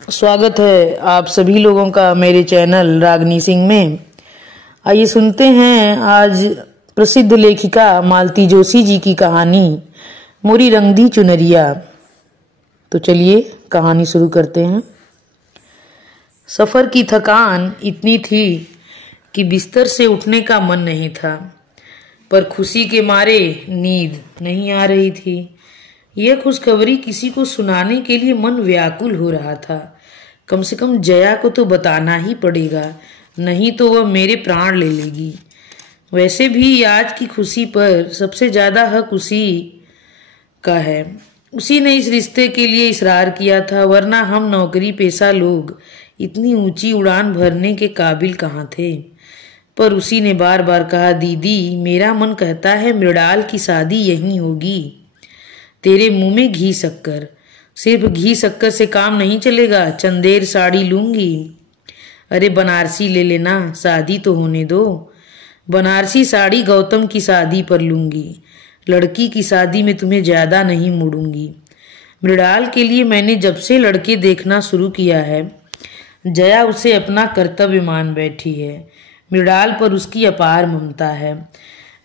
स्वागत है आप सभी लोगों का मेरे चैनल रागनी सिंह में। आइए सुनते हैं आज प्रसिद्ध लेखिका मालती जोशी जी की कहानी मोरी रंगधी चुनरिया। तो चलिए कहानी शुरू करते हैं। सफर की थकान इतनी थी कि बिस्तर से उठने का मन नहीं था, पर खुशी के मारे नींद नहीं आ रही थी। यह खुशखबरी किसी को सुनाने के लिए मन व्याकुल हो रहा था। कम से कम जया को तो बताना ही पड़ेगा, नहीं तो वह मेरे प्राण ले लेगी। वैसे भी आज की खुशी पर सबसे ज्यादा हक उसी का है। उसी ने इस रिश्ते के लिए इसरार किया था, वरना हम नौकरी पेशा लोग इतनी ऊंची उड़ान भरने के काबिल कहाँ थे। पर उसी ने बार बार कहा, दीदी मेरा मन कहता है मृणाल की शादी यहीं होगी। तेरे मुंह में घी शक्कर, सिर्फ घी शक्कर से काम नहीं चलेगा। चंदेर साड़ी लूंगी। अरे बनारसी ले लेना, शादी तो होने दो। बनारसी साड़ी गौतम की शादी पर लूंगी, लड़की की शादी में तुम्हें ज्यादा नहीं मुड़ूंगी। मृणाल के लिए मैंने जब से लड़के देखना शुरू किया है, जया उसे अपना कर्तव्य मान बैठी है। मृणाल पर उसकी अपार ममता है।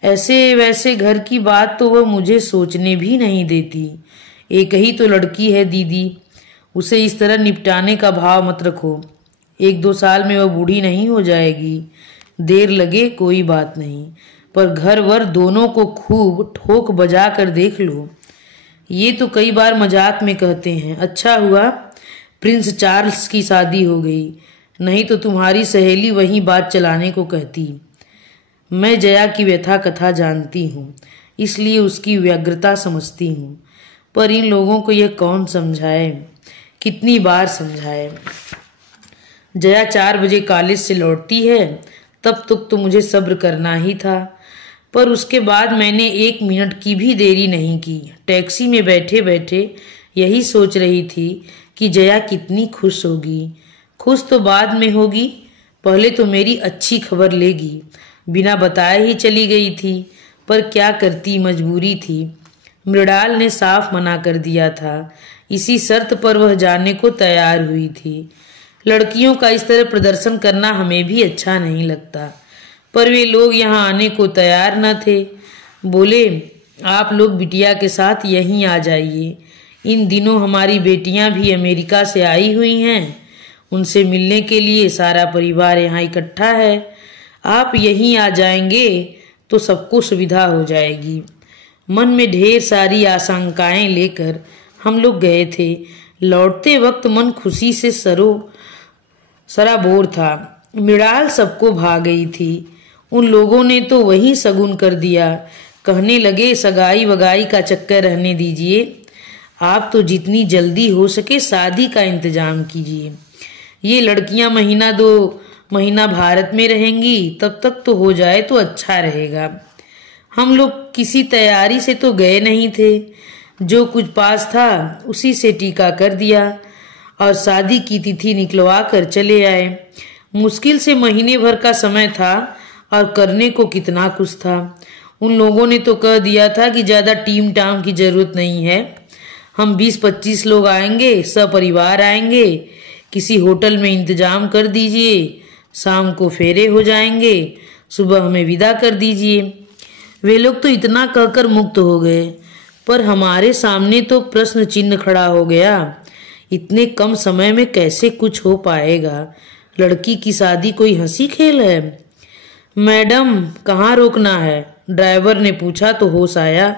ऐसे वैसे घर की बात तो वह मुझे सोचने भी नहीं देती। एक ही तो लड़की है दीदी, उसे इस तरह निपटाने का भाव मत रखो। 1-2 साल में वह बूढ़ी नहीं हो जाएगी। देर लगे कोई बात नहीं, पर घर वर दोनों को खूब ठोक बजा कर देख लो। ये तो कई बार मजाक में कहते हैं। अच्छा हुआ प्रिंस चार्ल्स की शादी हो गई, नहीं तो तुम्हारी सहेली वही बात चलाने को कहती। मैं जया की व्यथा कथा जानती हूँ, इसलिए उसकी व्यग्रता समझती हूँ, पर इन लोगों को यह कौन समझाए, कितनी बार समझाए। जया 4 बजे कॉलेज से लौटती है, तब तक तो मुझे सब्र करना ही था, पर उसके बाद मैंने 1 मिनट की भी देरी नहीं की। टैक्सी में बैठे बैठे यही सोच रही थी कि जया कितनी खुश होगी। खुश तो बाद में होगी, पहले तो मेरी अच्छी खबर लेगी। बिना बताए ही चली गई थी, पर क्या करती, मजबूरी थी। मृणाल ने साफ मना कर दिया था, इसी शर्त पर वह जाने को तैयार हुई थी। लड़कियों का इस तरह प्रदर्शन करना हमें भी अच्छा नहीं लगता, पर वे लोग यहाँ आने को तैयार न थे। बोले, आप लोग बिटिया के साथ यहीं आ जाइए। इन दिनों हमारी बेटियां भी अमेरिका से आई हुई हैं, उनसे मिलने के लिए सारा परिवार यहाँ इकट्ठा है। आप यहीं आ जाएंगे तो सबको सुविधा हो जाएगी। मन में ढेर सारी आशंकाएं लेकर हम लोग गए थे। लौटते वक्त मन खुशी से सराबोर था। मृणाल सबको भा गई थी। उन लोगों ने तो वही शगुन कर दिया। कहने लगे, सगाई वगाई का चक्कर रहने दीजिए, आप तो जितनी जल्दी हो सके शादी का इंतजाम कीजिए। ये लड़कियां महीना 2 महीना भारत में रहेंगी, तब तक तो हो जाए तो अच्छा रहेगा। हम लोग किसी तैयारी से तो गए नहीं थे, जो कुछ पास था उसी से टीका कर दिया और शादी की तिथि निकलवा कर चले आए। मुश्किल से महीने भर का समय था और करने को कितना कुछ था। उन लोगों ने तो कह दिया था कि ज्यादा टीम टाम की जरूरत नहीं है, हम 20-25 लोग आएंगे, सपरिवार आएंगे, किसी होटल में इंतजाम कर दीजिए, शाम को फेरे हो जाएंगे, सुबह हमें विदा कर दीजिए। वे लोग तो इतना कहकर मुक्त हो गए, पर हमारे सामने तो प्रश्न चिन्ह खड़ा हो गया। इतने कम समय में कैसे कुछ हो पाएगा? लड़की की शादी कोई हंसी खेल है? मैडम कहाँ रोकना है? ड्राइवर ने पूछा तो होश आया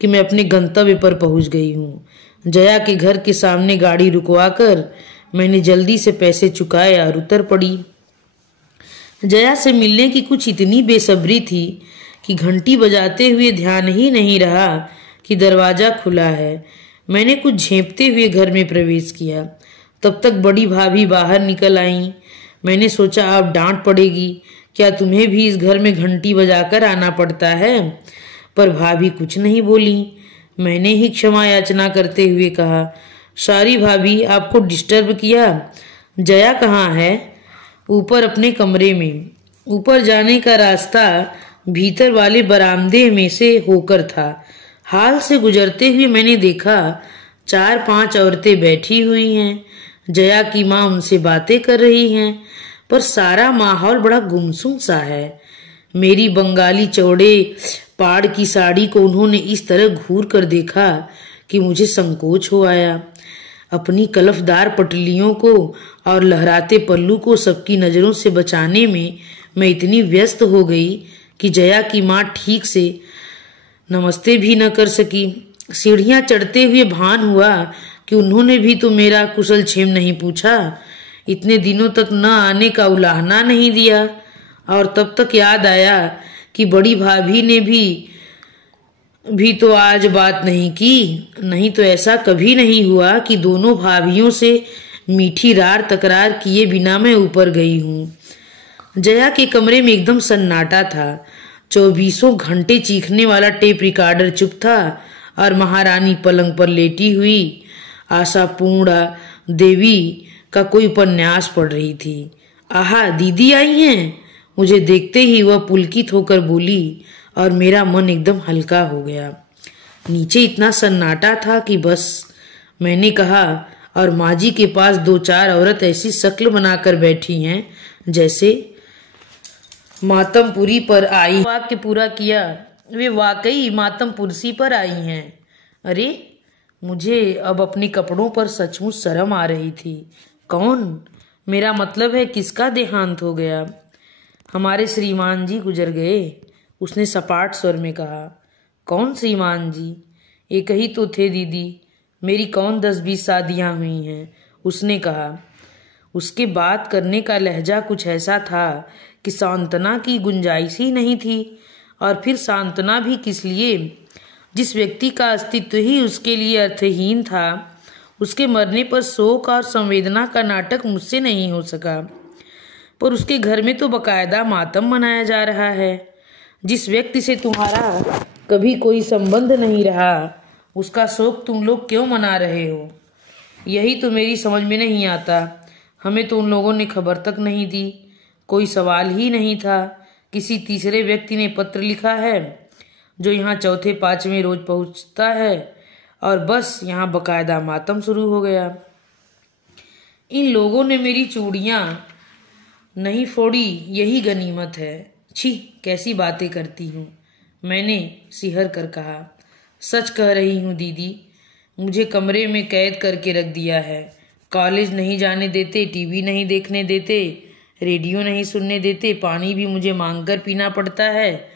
कि मैं अपने गंतव्य पर पहुंच गई हूँ। जया के घर के सामने गाड़ी रुकवाकर मैंने जल्दी से पैसे चुकाए और उतर पड़ी। जया से मिलने की कुछ इतनी बेसब्री थी कि घंटी बजाते हुए ध्यान ही नहीं रहा कि दरवाजा खुला है। मैंने कुछ झेंपते हुए घर में प्रवेश किया, तब तक बड़ी भाभी बाहर निकल आई। मैंने सोचा अब डांट पड़ेगी, क्या तुम्हें भी इस घर में घंटी बजाकर आना पड़ता है? पर भाभी कुछ नहीं बोली। मैंने ही क्षमा याचना करते हुए कहा, सॉरी भाभी, आपको डिस्टर्ब किया। जया कहाँ है? ऊपर अपने कमरे में। ऊपर जाने का रास्ता भीतर वाले बरामदे में से होकर था। हाल से गुजरते हुए मैंने देखा 4-5 औरतें बैठी हुई हैं। जया की माँ उनसे बातें कर रही हैं, पर सारा माहौल बड़ा गुमसुम सा है। मेरी बंगाली चौड़े पाड़ की साड़ी को उन्होंने इस तरह घूर कर देखा कि मुझे संकोच हो आया। अपनी कलफदार पटलियों को और लहराते पल्लू को सबकी नजरों से बचाने में मैं इतनी व्यस्त हो गई कि जया की माँ ठीक से नमस्ते भी न कर सकी। सीढ़ियां चढ़ते हुए भान हुआ कि उन्होंने भी तो मेरा कुशल क्षेम नहीं पूछा, इतने दिनों तक न आने का उलाहना नहीं दिया। और तब तक याद आया कि बड़ी भाभी ने भी तो आज बात नहीं की, नहीं तो ऐसा कभी नहीं हुआ कि दोनों भाभियों से मीठी रार तकरार किए बिना मैं ऊपर गई हूँ। जया के कमरे में एकदम सन्नाटा था। 24 घंटे चीखने वाला टेप रिकॉर्डर चुप था और महारानी पलंग पर लेटी हुई आशापूर्णा देवी का कोई उपन्यास पढ़ रही थी। आहा, दीदी आई हैं। मुझे देखते ही वह पुलकित होकर बोली और मेरा मन एकदम हल्का हो गया। नीचे इतना सन्नाटा था कि बस मैंने कहा, और माँ जी के पास 2-4 औरत ऐसी शक्ल बनाकर बैठी हैं जैसे मातमपुरी पर आई। वाक्य पूरा किया, वे वाकई मातमपुरसी पर आई हैं। अरे, मुझे अब अपने कपड़ों पर सचमुच शर्म आ रही थी। कौन? मेरा मतलब है किसका देहांत हो गया? हमारे श्रीमान जी गुजर गए, उसने सपाट स्वर में कहा। कौन श्रीमान जी? एक ही तो थे दीदी, मेरी कौन 10-20 शादियां हुई हैं, उसने कहा। उसके बात करने का लहजा कुछ ऐसा था कि सांत्वना की गुंजाइश ही नहीं थी। और फिर सांत्वना भी किस लिए? जिस व्यक्ति का अस्तित्व ही उसके लिए अर्थहीन था, उसके मरने पर शोक और संवेदना का नाटक मुझसे नहीं हो सका। पर उसके घर में तो बकायदा मातम मनाया जा रहा है। जिस व्यक्ति से तुम्हारा कभी कोई संबंध नहीं रहा, उसका शोक तुम लोग क्यों मना रहे हो? यही तो मेरी समझ में नहीं आता। हमें तो उन लोगों ने खबर तक नहीं दी, कोई सवाल ही नहीं था। किसी तीसरे व्यक्ति ने पत्र लिखा है जो यहाँ 4-5वें रोज पहुँचता है, और बस यहाँ बकायदा मातम शुरू हो गया। इन लोगों ने मेरी चूड़ियाँ नहीं फोड़ी, यही गनीमत है। छी, कैसी बातें करती हूँ, मैंने सिहर कर कहा। सच कह रही हूँ दीदी, मुझे कमरे में कैद करके रख दिया है। कॉलेज नहीं जाने देते, टीवी नहीं देखने देते, रेडियो नहीं सुनने देते, पानी भी मुझे मांगकर पीना पड़ता है,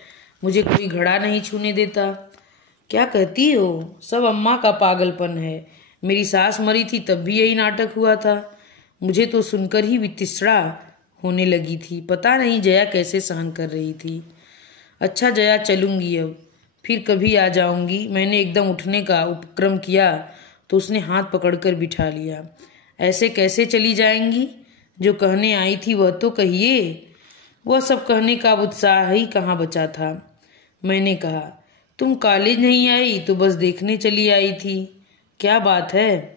मुझे कोई घड़ा नहीं छूने देता। क्या कहती हो? सब अम्मा का पागलपन है। मेरी सास मरी थी तब भी यही नाटक हुआ था। मुझे तो सुनकर ही वितृष्णा होने लगी थी। पता नहीं जया कैसे सहन कर रही थी। अच्छा जया, चलूंगी अब, फिर कभी आ जाऊंगी। मैंने एकदम उठने का उपक्रम किया तो उसने हाथ पकड़कर बिठा लिया। ऐसे कैसे चली जाएंगी? जो कहने आई थी वह तो कहिए। वह सब कहने का उत्साह ही कहाँ बचा था। मैंने कहा, तुम कॉलेज नहीं आई तो बस देखने चली आई थी। क्या बात है?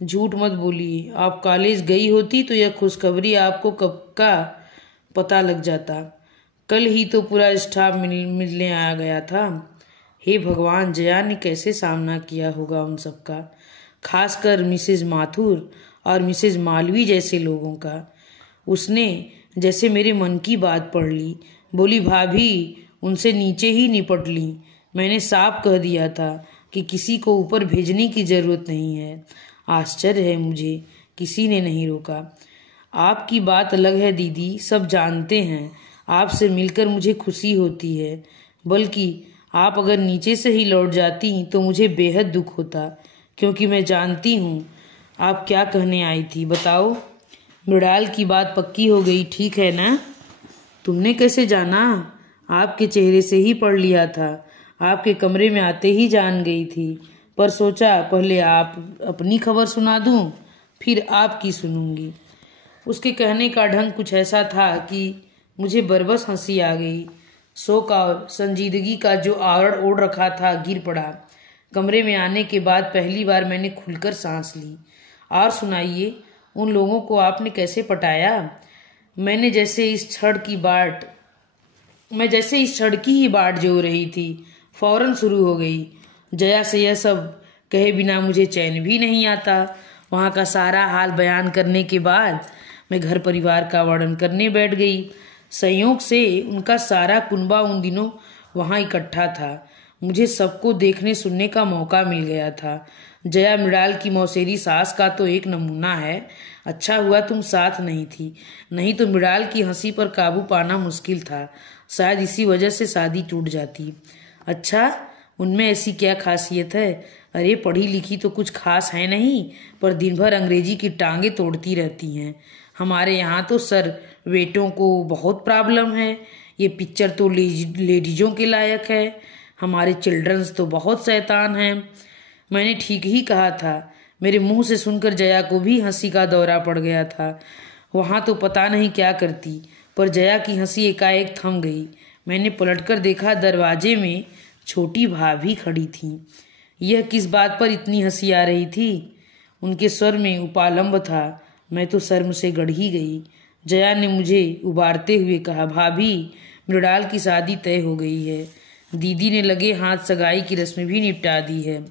झूठ मत बोलिए। आप कॉलेज गई होती तो यह खुशखबरी आपको कब का पता लग जाता। कल ही तो पूरा स्टाफ मिलने आ गया था। हे भगवान, जया ने कैसे सामना किया होगा उन सबका, खासकर मिसेज माथुर और मिसेज मालवी जैसे लोगों का। उसने जैसे मेरे मन की बात पढ़ ली। बोली, भाभी उनसे नीचे ही निपट ली। मैंने साफ कह दिया था कि किसी को ऊपर भेजने की जरूरत नहीं है। आश्चर्य है मुझे, किसी ने नहीं रोका। आपकी बात अलग है दीदी, सब जानते हैं। आपसे मिलकर मुझे खुशी होती है, बल्कि आप अगर नीचे से ही लौट जाती तो मुझे बेहद दुख होता, क्योंकि मैं जानती हूँ आप क्या कहने आई थी। बताओ। मृणाल की बात पक्की हो गई, ठीक है ना? तुमने कैसे जाना? आपके चेहरे से ही पढ़ लिया था। आपके कमरे में आते ही जान गई थी, पर सोचा पहले आप अपनी खबर सुना दूं, फिर आपकी सुनूंगी। उसके कहने का ढंग कुछ ऐसा था कि मुझे बरबस हंसी आ गई। शोक और संजीदगी का जो आवरण ओढ़ रखा था गिर पड़ा। कमरे में आने के बाद पहली बार मैंने खुलकर सांस ली। और सुनाइए, उन लोगों को आपने कैसे पटाया? मैं जैसे इस छड़ की ही बाट जो रही थी, फौरन शुरू हो गई। जया से यह सब कहे बिना मुझे चैन भी नहीं आता। वहाँ का सारा हाल बयान करने के बाद मैं घर परिवार का वर्णन करने बैठ गई। संयोग से उनका सारा कुनबा उन दिनों वहाँ इकट्ठा था। मुझे सबको देखने सुनने का मौका मिल गया था। जया मृणाल की मौसेरी सास का तो एक नमूना है। अच्छा हुआ तुम साथ नहीं थी, नहीं तो मृणाल की हंसी पर काबू पाना मुश्किल था। शायद इसी वजह से शादी टूट जाती। अच्छा, उनमें ऐसी क्या खासियत है? अरे पढ़ी लिखी तो कुछ खास है नहीं, पर दिन भर अंग्रेजी की टांगे तोड़ती रहती हैं। हमारे यहाँ तो सर बेटों को बहुत प्रॉब्लम है। ये पिक्चर तो लेडीजों के लायक है। हमारे चिल्ड्रंस तो बहुत शैतान हैं। मैंने ठीक ही कहा था। मेरे मुंह से सुनकर जया को भी हंसी का दौरा पड़ गया था। वहाँ तो पता नहीं क्या करती, पर जया की हंसी एकाएक थम गई। मैंने पलटकर देखा, दरवाजे में छोटी भाभी खड़ी थी। यह किस बात पर इतनी हंसी आ रही थी? उनके स्वर में उपालंब था। मैं तो शर्म से गड़ ही गई। जया ने मुझे उबारते हुए कहा, भाभी, मृणाल की शादी तय हो गई है। दीदी ने लगे हाथ सगाई की रस्म भी निपटा दी है।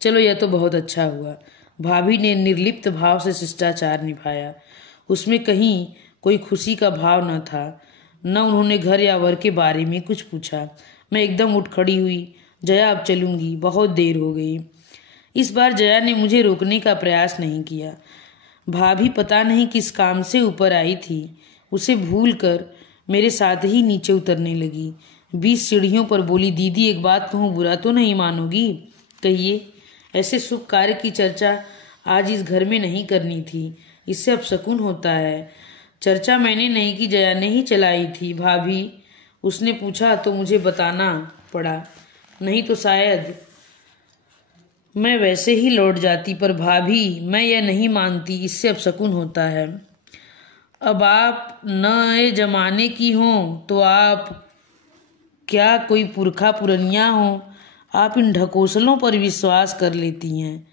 चलो, यह तो बहुत अच्छा हुआ। भाभी ने निर्लिप्त भाव से शिष्टाचार निभाया। उसमें कहीं कोई खुशी का भाव न था। न उन्होंने घर या वर के बारे में कुछ पूछा। मैं एकदम उठ खड़ी हुई। जया, अब चलूंगी, बहुत देर हो गई। इस बार जया ने मुझे रोकने का प्रयास नहीं किया। भाभी पता नहीं किस काम से ऊपर आई थी। उसे भूल कर मेरे साथ ही नीचे उतरने लगी। 20 सीढ़ियों पर बोली, दीदी एक बात कहूँ, बुरा तो नहीं मानोगी? कहिए। ऐसे शुभ कार्य की चर्चा आज इस घर में नहीं करनी थी। इससे अपशकुन होता है। चर्चा मैंने नहीं की, जया ने ही चलाई थी। भाभी, उसने पूछा तो मुझे बताना पड़ा, नहीं तो शायद मैं वैसे ही लौट जाती। पर भाभी, मैं यह नहीं मानती, इससे अपशकुन होता है। अब आप नए जमाने की हों तो आप क्या कोई पुरखा पुरनिया हो, आप इन ढकोसलों पर विश्वास कर लेती हैं।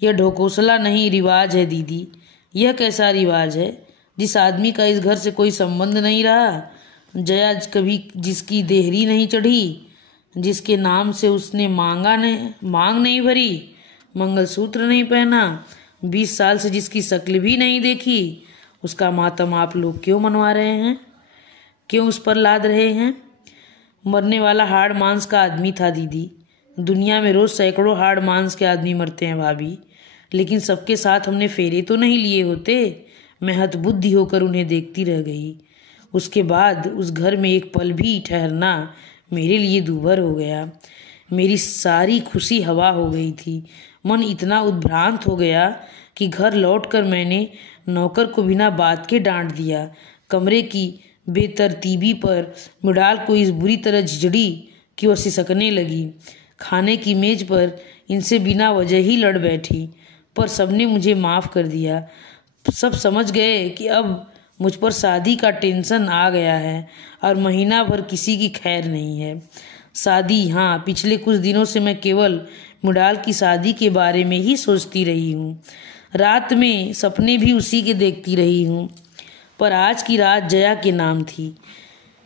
यह ढकोसला नहीं, रिवाज है दीदी। यह कैसा रिवाज है? जिस आदमी का इस घर से कोई संबंध नहीं रहा, जया कभी जिसकी देहरी नहीं चढ़ी, जिसके नाम से उसने मांग नहीं भरी, मंगलसूत्र नहीं पहना, 20 साल से जिसकी शक्ल भी नहीं देखी, उसका मातम आप लोग क्यों मनवा रहे हैं? क्यों उस पर लाद रहे हैं? मरने वाला हाड़ मांस का आदमी था दीदी। दुनिया में रोज सैकड़ों हाड़ मांस के आदमी मरते हैं भाभी, लेकिन सबके साथ हमने फेरे तो नहीं लिए होते। मैं हतबुद्धि होकर उन्हें देखती रह गई। उसके बाद उस घर में एक पल भी ठहरना मेरे लिए दूभर हो गया। मेरी सारी खुशी हवा हो गई थी। मन इतना उद्भ्रांत हो गया कि घर लौटकर मैंने नौकर को बिना बात के डांट दिया। कमरे की बेतरतीबी पर मृणाल को इस बुरी तरह झिझड़ी कि वह सिसकने लगी। खाने की मेज पर इनसे बिना वजह ही लड़ बैठी, पर सबने मुझे माफ़ कर दिया। सब समझ गए कि अब मुझ पर शादी का टेंशन आ गया है और महीना भर किसी की खैर नहीं है। शादी, हाँ, पिछले कुछ दिनों से मैं केवल मृणाल की शादी के बारे में ही सोचती रही हूँ। रात में सपने भी उसी के देखती रही हूँ, पर आज की रात जया के नाम थी।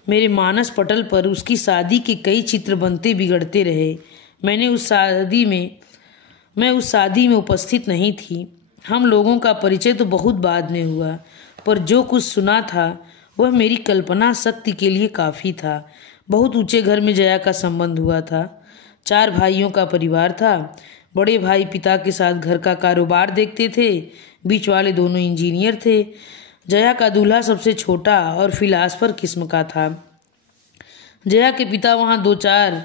मेरे मानस पटल पर उसकी शादी के कई चित्र बनते बिगड़ते रहे। मैं उस शादी में उपस्थित नहीं थी। हम लोगों का परिचय तो बहुत बाद में हुआ, पर जो कुछ सुना था वह मेरी कल्पना शक्ति के लिए काफ़ी था। बहुत ऊंचे घर में जया का संबंध हुआ था। 4 भाइयों का परिवार था। बड़े भाई पिता के साथ घर का कारोबार देखते थे, बीच वाले दोनों इंजीनियर थे। जया का दूल्हा सबसे छोटा और फिलासफर किस्म का था। जया के पिता वहाँ 2-4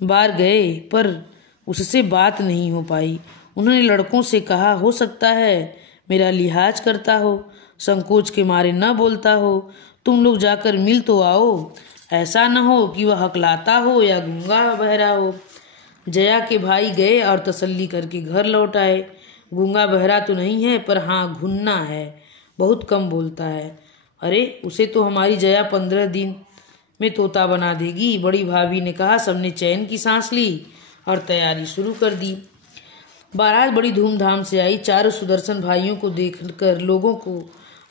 बार गए, पर उससे बात नहीं हो पाई। उन्होंने लड़कों से कहा, हो सकता है मेरा लिहाज करता हो, संकोच के मारे न बोलता हो, तुम लोग जाकर मिल तो आओ। ऐसा न हो कि वह हकलाता हो या गूंगा बहरा हो। जया के भाई गए और तसल्ली करके घर लौट आए। गूंगा बहरा तो नहीं है, पर हाँ घुन्ना है, बहुत कम बोलता है। अरे, उसे तो हमारी जया 15 दिन में तोता बना देगी, बड़ी भाभी ने कहा। सबने चैन की सांस ली और तैयारी शुरू कर दी। बारात बड़ी धूमधाम से आई। 4 सुदर्शन भाइयों को देखकर लोगों को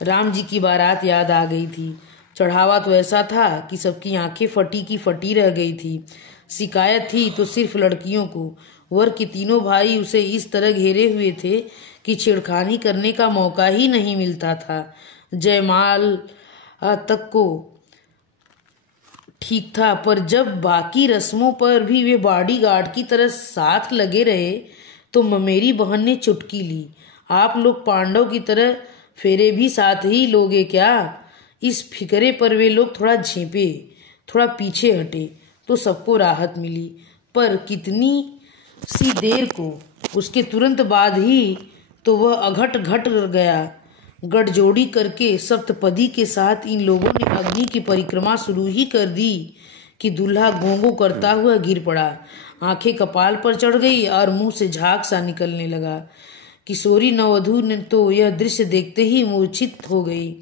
राम जी की बारात याद आ गई थी। चढ़ावा तो ऐसा था कि सबकी आंखें फटी की फटी रह गई थी। शिकायत थी तो सिर्फ लड़कियों को। वर के तीनों भाई उसे इस तरह घेरे हुए थे कि छेड़खानी करने का मौका ही नहीं मिलता था। जयमाल तक को ठीक था, पर जब बाकी रस्मों पर भी वे बॉडीगार्ड की तरह साथ लगे रहे तो मेरी बहन ने चुटकी ली। आप लोग पांडव की तरह फेरे भी साथ ही लोगे क्या? इस फिक्रे पर वे लोग थोड़ा झेपे, थोड़ा पीछे हटे तो सबको राहत मिली, पर कितनी सी देर को। उसके तुरंत बाद ही तो वह अघट घट गया। गठजोड़ी करके सप्तपदी के साथ इन लोगों ने अग्नि की परिक्रमा शुरू ही कर दी कि दूल्हा गोंगो करता हुआ गिर पड़ा। आंखें कपाल पर चढ़ गई और मुंह से झाग सा निकलने लगा। किशोरी नववधू ने तो यह दृश्य देखते ही मूर्छित हो गई।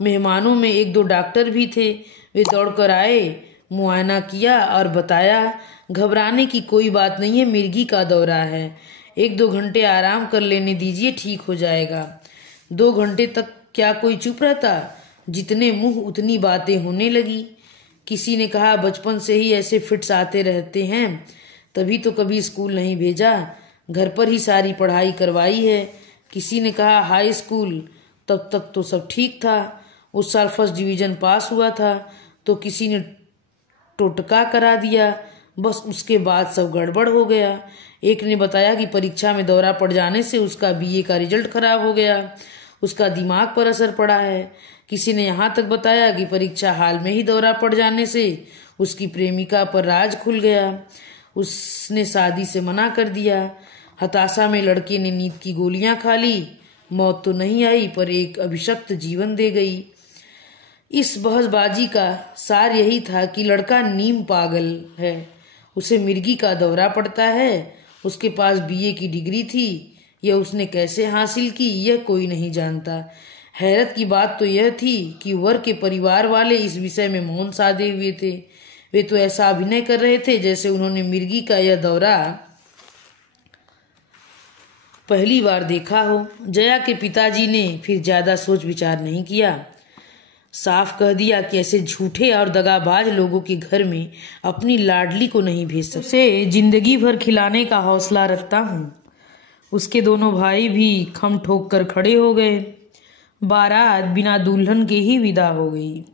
मेहमानों में एक दो डॉक्टर भी थे। वे दौड़कर आए, मुआयना किया और बताया, घबराने की कोई बात नहीं है, मिर्गी का दौरा है, 1-2 घंटे आराम कर लेने दीजिए, ठीक हो जाएगा। 2 घंटे तक क्या कोई चुप रहता? जितने मुंह उतनी बातें होने लगी। किसी ने कहा, बचपन से ही ऐसे फिट्स आते रहते हैं, तभी तो कभी स्कूल नहीं भेजा, घर पर ही सारी पढ़ाई करवाई है। किसी ने कहा, हाई स्कूल, तब तक तो सब ठीक था, उस साल फर्स्ट डिवीजन पास हुआ था। तो किसी ने टोटका करा दिया, बस उसके बाद सब गड़बड़ हो गया। एक ने बताया कि परीक्षा में दौरा पड़ जाने से उसका बीए का रिजल्ट खराब हो गया, उसका दिमाग पर असर पड़ा है। किसी ने यहाँ तक बताया कि परीक्षा हाल में ही दौरा पड़ जाने से उसकी प्रेमिका पर राज खुल गया, उसने शादी से मना कर दिया। हताशा में लड़के ने नींद की गोलियां खा ली, मौत तो नहीं आई पर एक अभिशप्त जीवन दे गई। इस बहसबाजी का सार यही था कि लड़का नीम पागल है, उसे मिर्गी का दौरा पड़ता है, उसके पास बीए की डिग्री थी, यह उसने कैसे हासिल की यह कोई नहीं जानता। हैरत की बात तो यह थी कि वर के परिवार वाले इस विषय में मौन साधे हुए थे। वे तो ऐसा अभिनय कर रहे थे जैसे उन्होंने मिर्गी का यह दौरा पहली बार देखा हो। जया के पिताजी ने फिर ज्यादा सोच विचार नहीं किया, साफ कह दिया कि ऐसे झूठे और दगाबाज लोगों के घर में अपनी लाडली को नहीं भेज सकते, उसे जिंदगी भर खिलाने का हौसला रखता हूँ। उसके दोनों भाई भी खम ठोक कर खड़े हो गए। बारात बिना दुल्हन के ही विदा हो गई।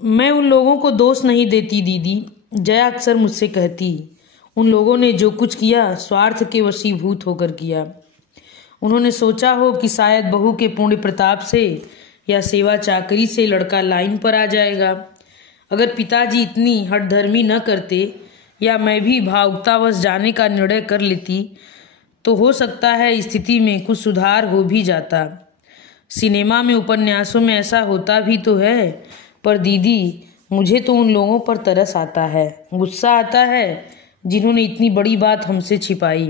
मैं उन लोगों को दोष नहीं देती दीदी, जया अक्सर मुझसे कहती, उन लोगों ने जो कुछ किया स्वार्थ के वशीभूत होकर किया। उन्होंने सोचा हो कि शायद बहू के पुण्य प्रताप से या सेवा चाकरी से लड़का लाइन पर आ जाएगा। अगर पिताजी इतनी हठधर्मी न करते या मैं भी भावुकतावश जाने का निर्णय कर लेती तो हो सकता है स्थिति में कुछ सुधार हो भी जाता। सिनेमा में उपन्यासों में ऐसा होता भी तो है, पर दीदी मुझे तो उन लोगों पर तरस आता है, गुस्सा आता है जिन्होंने इतनी बड़ी बात हमसे छिपाई।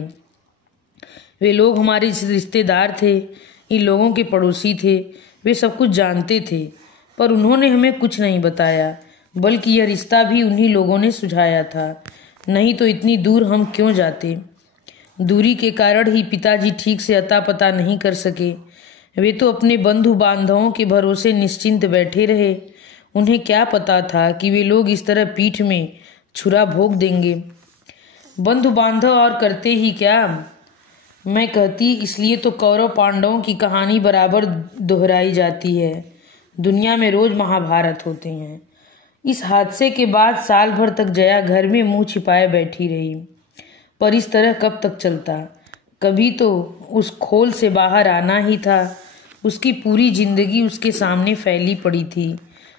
वे लोग हमारे रिश्तेदार थे, इन लोगों के पड़ोसी थे, वे सब कुछ जानते थे, पर उन्होंने हमें कुछ नहीं बताया, बल्कि यह रिश्ता भी उन्हीं लोगों ने सुझाया था। नहीं तो इतनी दूर हम क्यों जाते। दूरी के कारण ही पिताजी ठीक से अता पता नहीं कर सके। वे तो अपने बंधु बांधवों के भरोसे निश्चिंत बैठे रहे। उन्हें क्या पता था कि वे लोग इस तरह पीठ में छुरा भोग देंगे। बंधु बांधव और करते ही क्या, मैं कहती इसलिए तो कौरव पांडवों की कहानी बराबर दोहराई जाती है। दुनिया में रोज महाभारत होते हैं। इस हादसे के बाद साल भर तक जया घर में मुंह छिपाए बैठी रही, पर इस तरह कब तक चलता। कभी तो उस खोल से बाहर आना ही था। उसकी पूरी जिंदगी उसके सामने फैली पड़ी थी।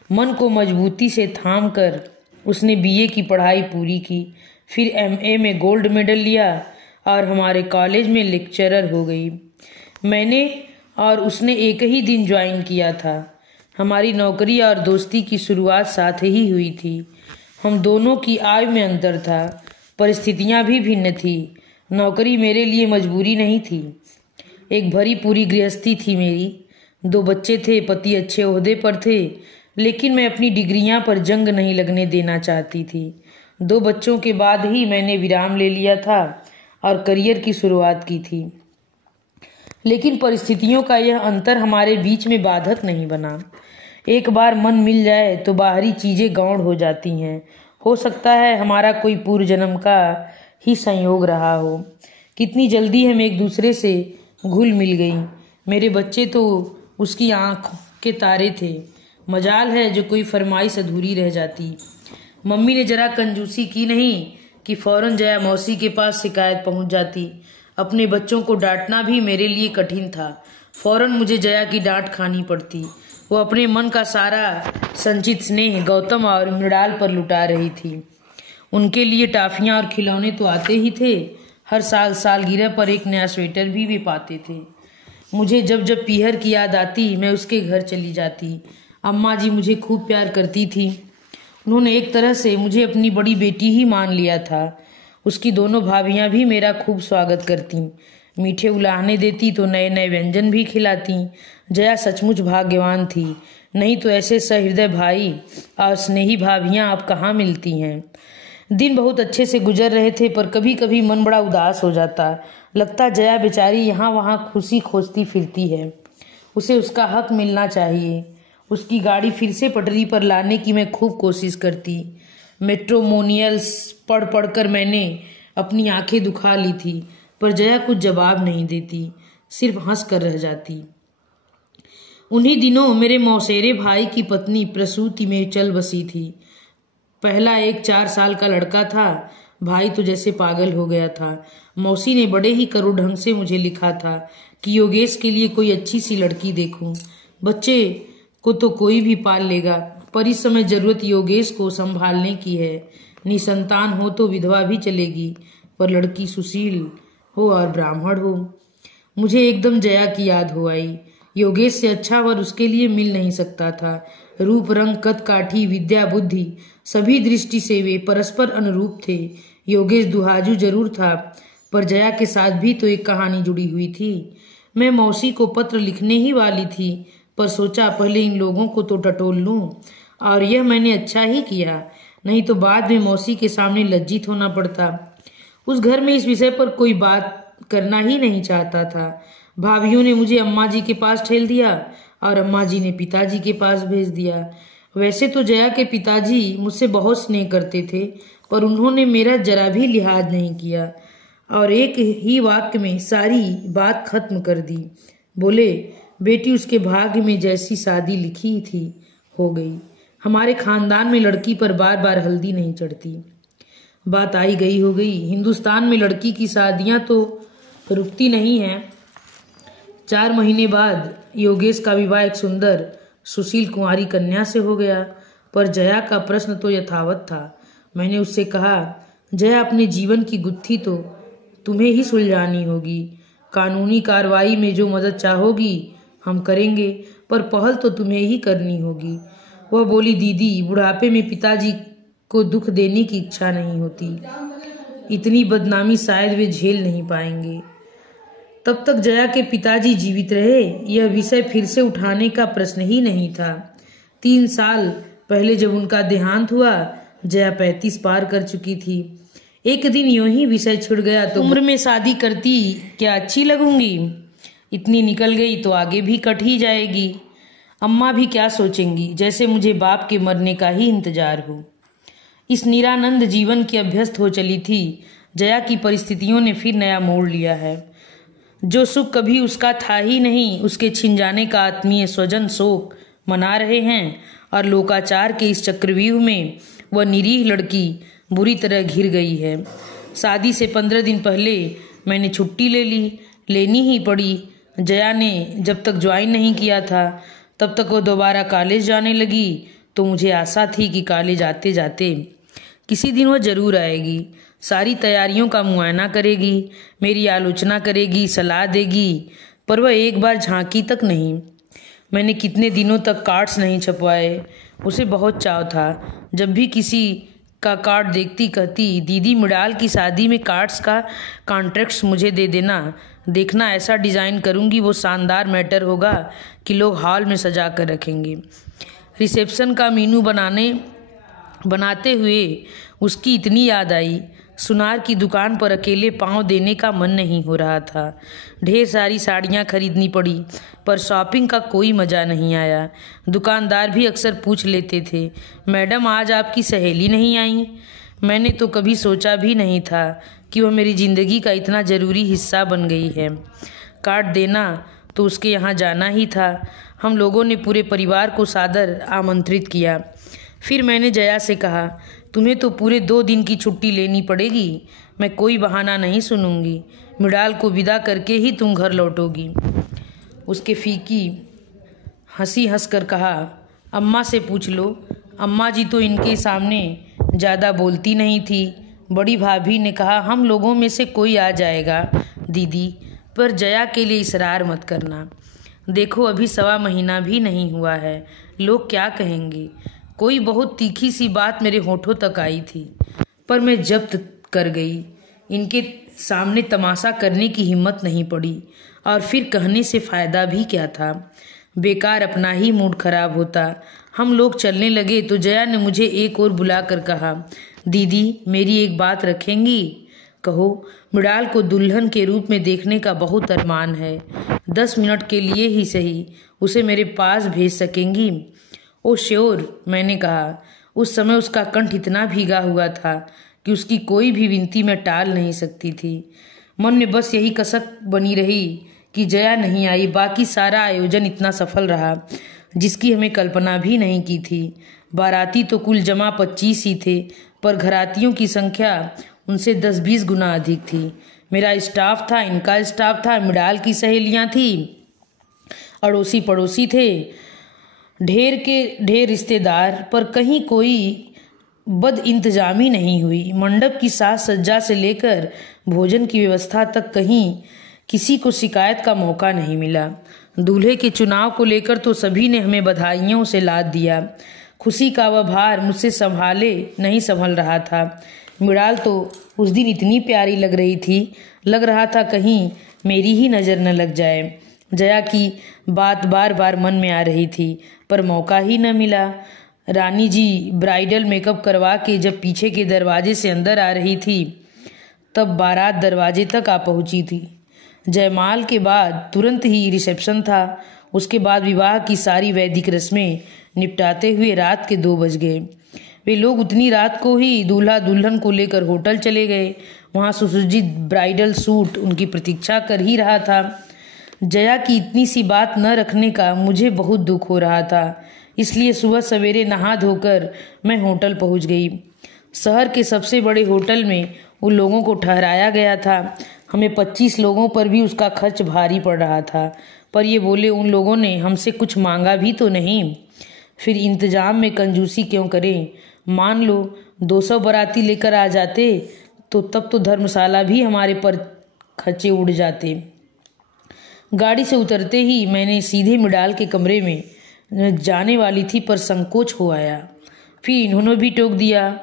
मन को मजबूती से थाम कर उसने बीए की पढ़ाई पूरी की, फिर एमए में गोल्ड मेडल लिया और हमारे कॉलेज में लेक्चरर हो गई। मैंने और उसने एक ही दिन ज्वाइन किया था। हमारी नौकरी और दोस्ती की शुरुआत साथ ही हुई थी। हम दोनों की आयु में अंतर था, परिस्थितियां भी भिन्न थी। नौकरी मेरे लिए मजबूरी नहीं थी, एक भरी पूरी गृहस्थी थी मेरी। 2 बच्चे थे, पति अच्छे ओहदे पर थे, लेकिन मैं अपनी डिग्रियां पर जंग नहीं लगने देना चाहती थी। 2 बच्चों के बाद ही मैंने विराम ले लिया था और करियर की शुरुआत की थी, लेकिन परिस्थितियों का यह अंतर हमारे बीच में बाधक नहीं बना। एक बार मन मिल जाए तो बाहरी चीजें गौण हो जाती हैं। हो सकता है हमारा कोई पूर्व जन्म का ही संयोग रहा हो। कितनी जल्दी हम एक दूसरे से घुल मिल गई। मेरे बच्चे तो उसकी आंख के तारे थे। मजाल है जो कोई फरमाइश अधूरी रह जाती। मम्मी ने जरा कंजूसी की नहीं कि फौरन जया मौसी के पास शिकायत पहुंच जाती। अपने बच्चों को डांटना भी मेरे लिए कठिन था। फौरन मुझे जया की डांट खानी पड़ती। वो अपने मन का सारा संचित स्नेह गौतम और मृणाल पर लुटा रही थी। उनके लिए टॉफियां और खिलौने तो आते ही थे। हर साल सालगिरह पर एक नया स्वेटर भी वे पाते थे। मुझे जब जब पीहर की याद आती मैं उसके घर चली जाती। अम्मा जी मुझे खूब प्यार करती थी। उन्होंने एक तरह से मुझे अपनी बड़ी बेटी ही मान लिया था। उसकी दोनों भाभियां भी मेरा खूब स्वागत करती, मीठे उलाहने देती तो नए नए व्यंजन भी खिलाती। जया सचमुच भाग्यवान थी, नहीं तो ऐसे सहृदय भाई और स्नेही भाभियां अब कहाँ मिलती हैं। दिन बहुत अच्छे से गुजर रहे थे, पर कभी कभी मन बड़ा उदास हो जाता। लगता जया बेचारी यहाँ वहाँ खुशी खोजती फिरती है। उसे उसका हक मिलना चाहिए। उसकी गाड़ी फिर से पटरी पर लाने की मैं खूब कोशिश करती। मेट्रोमोनियल्स पढ़ पढ़कर मैंने अपनी आंखें दुखा ली थी, पर जया कुछ जवाब नहीं देती, सिर्फ हंस कर रह जाती। उन्हीं दिनों मेरे मौसेरे भाई की पत्नी प्रसूति में चल बसी थी। पहला एक 4 साल का लड़का था। भाई तो जैसे पागल हो गया था। मौसी ने बड़े ही कड़ू ढंग से मुझे लिखा था कि योगेश के लिए कोई अच्छी सी लड़की देखूं। बच्चे को तो कोई भी पाल लेगा, पर इस समय जरूरत योगेश को संभालने की है। निसंतान हो तो विधवा भी चलेगी, पर लड़की सुशील हो और ब्राह्मण हो। मुझे एकदम जया की याद हो आई। योगेश से अच्छा वर उसके लिए मिल नहीं सकता था। रूप रंग कद काठी विद्या बुद्धि सभी दृष्टि से वे परस्पर अनुरूप थे। योगेश दुहाजू जरूर था, पर जया के साथ भी तो एक कहानी जुड़ी हुई थी। मैं मौसी को पत्र लिखने ही वाली थी, पर सोचा पहले इन लोगों को तो टटोल लूं, और यह मैंने अच्छा ही किया, नहीं तो बाद में मौसी के सामने लज्जित होना पड़ता। उस घर में इस विषय पर कोई बात करना ही नहीं चाहता था। भाभियों ने मुझे अम्मा जी के पास ठेल दिया और अम्मा जी ने पिताजी के पास भेज दिया। वैसे तो जया के पिताजी मुझसे बहुत स्नेह करते थे, पर उन्होंने मेरा जरा भी लिहाज नहीं किया और एक ही वाक्य में सारी बात खत्म कर दी। बोले, बेटी उसके भाग्य में जैसी शादी लिखी थी हो गई। हमारे खानदान में लड़की पर बार बार हल्दी नहीं चढ़ती। बात आई गई हो गई। हिंदुस्तान में लड़की की शादियां तो रुकती नहीं हैं। 4 महीने बाद योगेश का विवाह एक सुंदर सुशील कुंवारी कन्या से हो गया, पर जया का प्रश्न तो यथावत था। मैंने उससे कहा, जया अपने जीवन की गुत्थी तो तुम्हें ही सुलझानी होगी। कानूनी कार्रवाई में जो मदद चाहोगी हम करेंगे, पर पहल तो तुम्हें ही करनी होगी। वह बोली, दीदी बुढ़ापे में पिताजी को दुख देने की इच्छा नहीं होती। इतनी बदनामी शायद वे झेल नहीं पाएंगे। तब तक जया के पिताजी जीवित रहे, यह विषय फिर से उठाने का प्रश्न ही नहीं था। 3 साल पहले जब उनका देहांत हुआ, जया 35 पार कर चुकी थी। एक दिन यूं ही विषय छिड़ गया तो उम्र में शादी करती क्या अच्छी लगूंगी? इतनी निकल गई तो आगे भी कट ही जाएगी। अम्मा भी क्या सोचेंगी, जैसे मुझे बाप के मरने का ही इंतजार हो। इस निरानंद जीवन की अभ्यस्त हो चली थी जया की परिस्थितियों ने फिर नया मोड़ लिया है। जो सुख कभी उसका था ही नहीं, उसके छिन जाने का आत्मीय स्वजन शोक मना रहे हैं, और लोकाचार के इस चक्रव्यूह में वह निरीह लड़की बुरी तरह घिर गई है। शादी से 15 दिन पहले मैंने छुट्टी लेनी ही पड़ी। जया ने जब तक ज्वाइन नहीं किया था तब तक वो दोबारा कॉलेज जाने लगी, तो मुझे आशा थी कि कॉलेज आते जाते किसी दिन वह जरूर आएगी, सारी तैयारियों का मुआयना करेगी, मेरी आलोचना करेगी, सलाह देगी, पर वह एक बार झांकी तक नहीं। मैंने कितने दिनों तक कार्ड्स नहीं छपवाए। उसे बहुत चाव था। जब भी किसी का कार्ड देखती कहती, दीदी मृणाल की शादी में कार्ड्स का कॉन्ट्रैक्ट्स मुझे दे देना। देखना ऐसा डिज़ाइन करूँगी वो शानदार मैटर होगा कि लोग हॉल में सजा कर रखेंगे। रिसेप्शन का मीनू बनाते हुए उसकी इतनी याद आई। सुनार की दुकान पर अकेले पांव देने का मन नहीं हो रहा था। ढेर सारी साड़ियाँ खरीदनी पड़ी, पर शॉपिंग का कोई मज़ा नहीं आया। दुकानदार भी अक्सर पूछ लेते थे, मैडम आज आपकी सहेली नहीं आई? मैंने तो कभी सोचा भी नहीं था कि वह मेरी ज़िंदगी का इतना ज़रूरी हिस्सा बन गई है। काट देना तो उसके यहाँ जाना ही था। हम लोगों ने पूरे परिवार को सादर आमंत्रित किया। फिर मैंने जया से कहा, तुम्हें तो पूरे 2 दिन की छुट्टी लेनी पड़ेगी। मैं कोई बहाना नहीं सुनूंगी। मृणाल को विदा करके ही तुम घर लौटोगी। उसके फीकी हंसी हंसकर कहा, अम्मा से पूछ लो। अम्मा जी तो इनके सामने ज़्यादा बोलती नहीं थी। बड़ी भाभी ने कहा, हम लोगों में से कोई आ जाएगा दीदी, पर जया के लिए इसरार मत करना। देखो अभी 1.25 महीना भी नहीं हुआ है, लोग क्या कहेंगे। कोई बहुत तीखी सी बात मेरे होठों तक आई थी, पर मैं जब्त कर गई। इनके सामने तमाशा करने की हिम्मत नहीं पड़ी, और फिर कहने से फ़ायदा भी क्या था। बेकार अपना ही मूड खराब होता। हम लोग चलने लगे तो जया ने मुझे एक और बुलाकर कहा, दीदी मेरी एक बात रखेंगी? कहो। मृणाल को दुल्हन के रूप में देखने का बहुत अरमान है। 10 मिनट के लिए ही सही उसे मेरे पास भेज सकेंगी? ओ श्योर, मैंने कहा। उस समय उसका कंठ इतना भीगा हुआ था कि उसकी कोई भी विनती मैं टाल नहीं सकती थी। मन में बस यही कसक बनी रही कि जया नहीं आई। बाकी सारा आयोजन इतना सफल रहा जिसकी हमें कल्पना भी नहीं की थी। बाराती तो कुल जमा 25 ही थे, पर घरातियों की संख्या उनसे 10-20 गुना अधिक थी। मेरा स्टाफ था, इनका स्टाफ था, मृणाल की सहेलियां थी, अड़ोसी पड़ोसी थे, ढेर के ढेर रिश्तेदार, पर कहीं कोई बद इंतजामी नहीं हुई। मंडप की साज सज्जा से लेकर भोजन की व्यवस्था तक कहीं किसी को शिकायत का मौका नहीं मिला। दूल्हे के चुनाव को लेकर तो सभी ने हमें बधाइयों से लाद दिया। खुशी का वह भार मुझसे संभाले नहीं संभल रहा था। मृणाल तो उस दिन इतनी प्यारी लग रही थी, लग रहा था कहीं मेरी ही नज़र न लग जाए। जया की बात बार बार मन में आ रही थी, पर मौका ही न मिला। रानी जी ब्राइडल मेकअप करवा के जब पीछे के दरवाजे से अंदर आ रही थी, तब बारात दरवाजे तक आ पहुंची थी। जयमाल के बाद तुरंत ही रिसेप्शन था। उसके बाद विवाह की सारी वैदिक रस्में निपटाते हुए रात के 2 बज गए। वे लोग उतनी रात को ही दूल्हा दुल्हन को लेकर होटल चले गए। वहाँ सुसज्जित ब्राइडल सूट उनकी प्रतीक्षा कर ही रहा था। जया की इतनी सी बात न रखने का मुझे बहुत दुख हो रहा था, इसलिए सुबह सवेरे नहा धोकर मैं होटल पहुंच गई। शहर के सबसे बड़े होटल में उन लोगों को ठहराया गया था। हमें 25 लोगों पर भी उसका खर्च भारी पड़ रहा था, पर ये बोले उन लोगों ने हमसे कुछ मांगा भी तो नहीं। फिर इंतजाम में कंजूसी क्यों करें। मान लो 200 बाराती लेकर आ जाते तो तब तो धर्मशाला भी हमारे पर खर्चे उड़ जाते। गाड़ी से उतरते ही मैंने सीधे मृणाल के कमरे में जाने वाली थी, पर संकोच हो आया। फिर इन्होंने भी टोक दिया,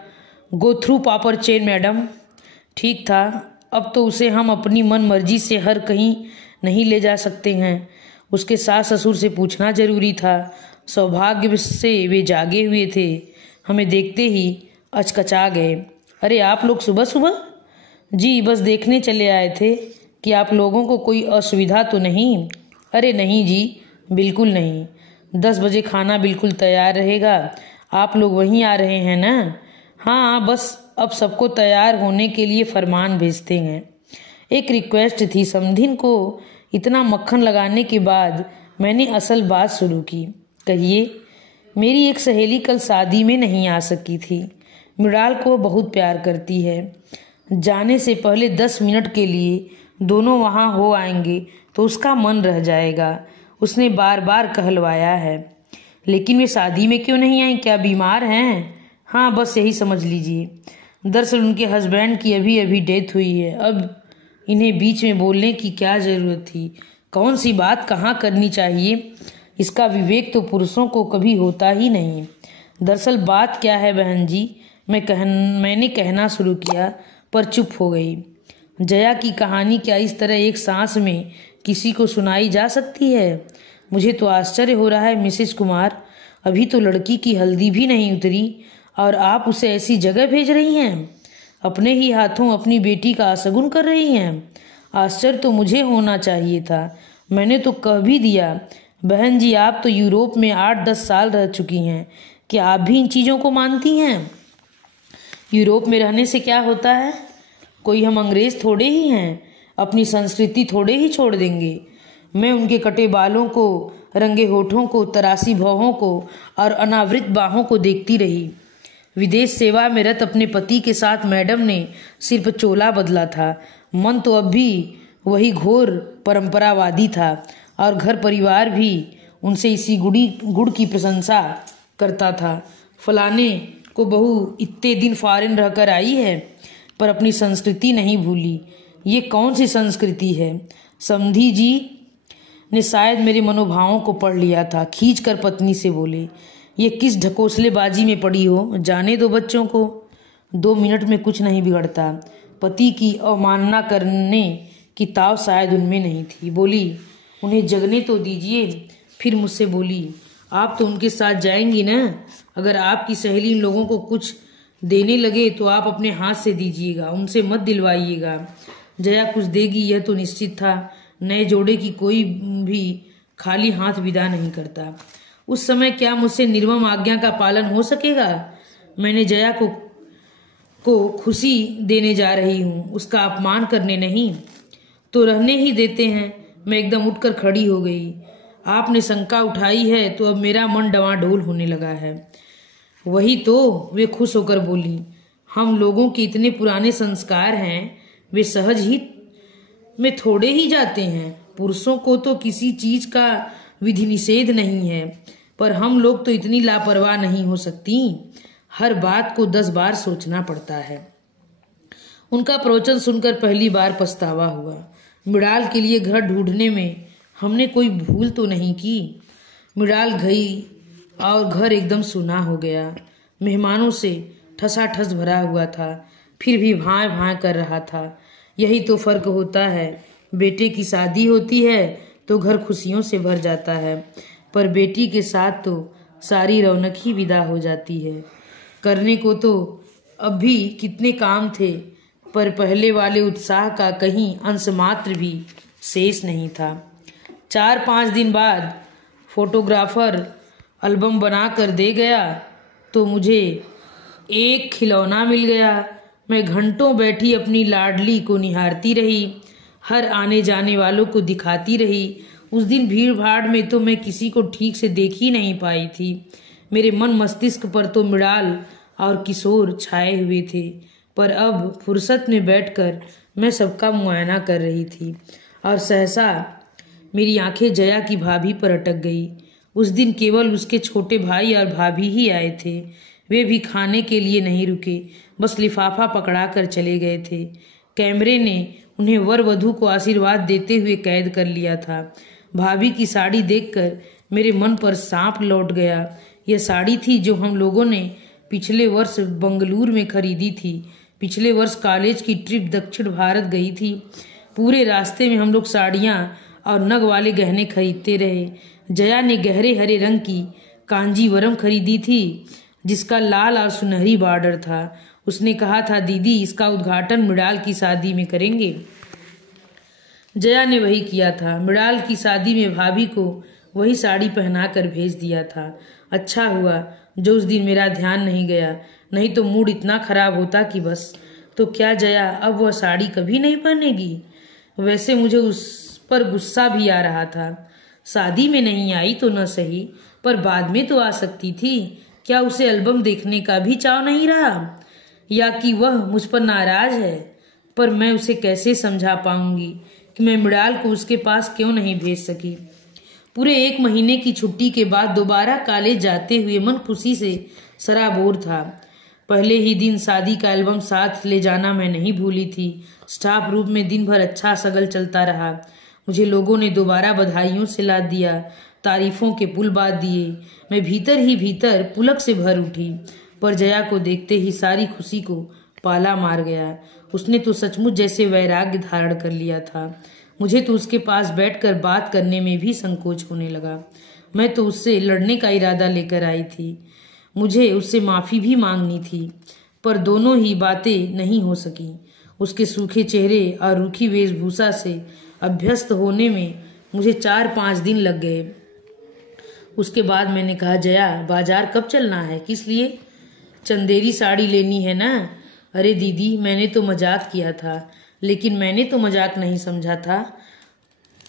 go through proper chain madam. ठीक था, अब तो उसे हम अपनी मन मर्जी से हर कहीं नहीं ले जा सकते हैं। उसके सास ससुर से पूछना जरूरी था। सौभाग्य से वे जागे हुए थे। हमें देखते ही अचकचा गए। अरे आप लोग सुबह सुबह? जी बस देखने चले आए थे कि आप लोगों को कोई असुविधा तो नहीं। अरे नहीं जी, बिल्कुल नहीं। 10 बजे खाना बिल्कुल तैयार रहेगा। आप लोग वहीं आ रहे हैं ना? हाँ, बस अब सबको तैयार होने के लिए फरमान भेजते हैं। एक रिक्वेस्ट थी। समधिन को इतना मक्खन लगाने के बाद मैंने असल बात शुरू की। कहिए। मेरी एक सहेली कल शादी में नहीं आ सकी थी। मृणाल को बहुत प्यार करती है। जाने से पहले 10 मिनट के लिए दोनों वहाँ हो आएंगे तो उसका मन रह जाएगा। उसने बार बार कहलवाया है। लेकिन वे शादी में क्यों नहीं आई? क्या बीमार हैं? हाँ, बस यही समझ लीजिए। दरअसल उनके हस्बैंड की अभी अभी डेथ हुई है। अब इन्हें बीच में बोलने की क्या जरूरत थी? कौन सी बात कहाँ करनी चाहिए, इसका विवेक तो पुरुषों को कभी होता ही नहीं। दरअसल बात क्या है बहन जी, मैंने कहना शुरू किया, पर चुप हो गई। जया की कहानी क्या इस तरह एक सांस में किसी को सुनाई जा सकती है? मुझे तो आश्चर्य हो रहा है मिसेस कुमार, अभी तो लड़की की हल्दी भी नहीं उतरी और आप उसे ऐसी जगह भेज रही हैं। अपने ही हाथों अपनी बेटी का आशगुन कर रही हैं। आश्चर्य तो मुझे होना चाहिए था। मैंने तो कह भी दिया। बहन जी, आप तो यूरोप में 8-10 साल रह चुकी हैं, क्या आप भी इन चीज़ों को मानती हैं? यूरोप में रहने से क्या होता है? कोई हम अंग्रेज थोड़े ही हैं। अपनी संस्कृति थोड़े ही छोड़ देंगे। मैं उनके कटे बालों को, रंगे होठों को, तरासी भौहों को और अनावृत बाहों को देखती रही। विदेश सेवा में रत अपने पति के साथ मैडम ने सिर्फ चोला बदला था। मन तो अब भी वही घोर परंपरावादी था और घर परिवार भी उनसे इसी गुड़ की प्रशंसा करता था। फलाने को बहू इतने दिन फॉरेन रहकर आई है पर अपनी संस्कृति नहीं भूली। ये कौन सी संस्कृति है? समधी जी ने शायद मेरे मनोभावों को पढ़ लिया था। खींचकर पत्नी से बोले, ये किस ढकोसलेबाजी में पड़ी हो? जाने दो बच्चों को, 2 मिनट में कुछ नहीं बिगड़ता। पति की अवमानना करने की ताव शायद उनमें नहीं थी। बोली, उन्हें जगने तो दीजिए। फिर मुझसे बोली, आप तो उनके साथ जाएंगी ना? अगर आपकी सहेली इन लोगों को कुछ देने लगे तो आप अपने हाथ से दीजिएगा, उनसे मत दिलवाइएगा। जया कुछ देगी यह तो निश्चित था। नए जोड़े की कोई भी खाली हाथ विदा नहीं करता। उस समय क्या मुझसे निर्मम आज्ञा का पालन हो सकेगा? मैंने जया को खुशी देने जा रही हूँ, उसका अपमान करने नहीं। तो रहने ही देते हैं। मैं एकदम उठकर खड़ी हो गई। आपने शंका उठाई है तो अब मेरा मन डवाडोल होने लगा है। वही तो, वे खुश होकर बोली, हम लोगों के इतने पुराने संस्कार हैं, वे सहज ही में थोड़े ही जाते हैं। पुरुषों को तो किसी चीज का विधि निषेध नहीं है, पर हम लोग तो इतनी लापरवाह नहीं हो सकती। हर बात को 10 बार सोचना पड़ता है। उनका प्रवचन सुनकर पहली बार पछतावा हुआ। मृणाल के लिए घर ढूंढने में हमने कोई भूल तो नहीं की। मृणाल गई और घर एकदम सुना हो गया। मेहमानों से ठसाठस भरा हुआ था, फिर भी भाएं भाएं कर रहा था। यही तो फर्क होता है। बेटे की शादी होती है तो घर खुशियों से भर जाता है, पर बेटी के साथ तो सारी रौनक ही विदा हो जाती है। करने को तो अब भी कितने काम थे, पर पहले वाले उत्साह का कहीं अंश मात्र भी शेष नहीं था। 4-5 दिन बाद फोटोग्राफर एल्बम बनाकर दे गया तो मुझे एक खिलौना मिल गया। मैं घंटों बैठी अपनी लाडली को निहारती रही, हर आने जाने वालों को दिखाती रही। उस दिन भीड़ भाड़ में तो मैं किसी को ठीक से देख ही नहीं पाई थी। मेरे मन मस्तिष्क पर तो मृणाल और किशोर छाए हुए थे, पर अब फुर्सत में बैठकर मैं सबका मुआयना कर रही थी और सहसा मेरी आंखें जया की भाभी पर अटक गई। उस दिन केवल उसके छोटे भाई और भाभी ही आए थे। वे भी खाने के लिए नहीं रुके, बस लिफाफा पकड़ा कर चले गए थे। कैमरे ने उन्हें वर वधू को आशीर्वाद देते हुए कैद कर लिया था। भाभी की साड़ी देखकर मेरे मन पर सांप लौट गया। यह साड़ी थी जो हम लोगों ने पिछले वर्ष बंगलुरु में खरीदी थी। पिछले वर्ष कॉलेज की ट्रिप दक्षिण भारत गई थी। पूरे रास्ते में हम लोग साड़ियाँ और नग वाले गहने खरीदते रहे। जया ने गहरे हरे रंग की कांजीवरम खरीदी थी जिसका लाल और सुनहरी बॉर्डर था। उसने कहा था, दीदी इसका उद्घाटन मृणाल की शादी में करेंगे। जया ने वही किया था। मृणाल की शादी में भाभी को वही साड़ी पहनाकर भेज दिया था। अच्छा हुआ जो उस दिन मेरा ध्यान नहीं गया, नहीं तो मूड इतना खराब होता कि बस। तो क्या जया अब वह साड़ी कभी नहीं पहनेगी? वैसे मुझे उस पर गुस्सा भी आ रहा था। शादी में नहीं आई तो न सही, पर बाद में तो आ सकती थी। क्या उसे एल्बम देखने का भी चाव नहीं रहा, या कि वह मुझ पर नाराज है? पर मैं उसे कैसे समझा पाऊंगी कि मैं मृणाल को उसके पास क्यों नहीं भेज सकी। पूरे 1 महीने की छुट्टी के बाद दोबारा कॉलेज जाते हुए मन खुशी से सराबोर था। पहले ही दिन शादी का एल्बम साथ ले जाना मैं नहीं भूली थी। स्टाफ रूम में दिन भर अच्छा सगल चलता रहा। मुझे लोगों ने दोबारा बधाइयों से लाद दिया, तारीफों के पुल बांध दिए। मैं भीतर ही भीतर पुलक से भर उठी, पर जया को देखते ही सारी खुशी को पाला मार गया। उसने तो सचमुच जैसे वैराग्य धारण कर लिया था। मुझे तो उसके पास बैठकर बात करने में भी संकोच होने लगा। मैं तो उससे लड़ने का इरादा लेकर आई थी। मुझे उससे माफी भी मांगनी थी, पर दोनों ही बातें नहीं हो सकी। उसके सूखे चेहरे और रूखी वेशभूषा से अभ्यस्त होने में मुझे 4-5 दिन लग गए। उसके बाद मैंने कहा, जया बाजार कब चलना है? किस लिए? चंदेरी साड़ी लेनी है ना? अरे दीदी मैंने तो मजाक किया था, लेकिन मैंने तो मजाक नहीं समझा था।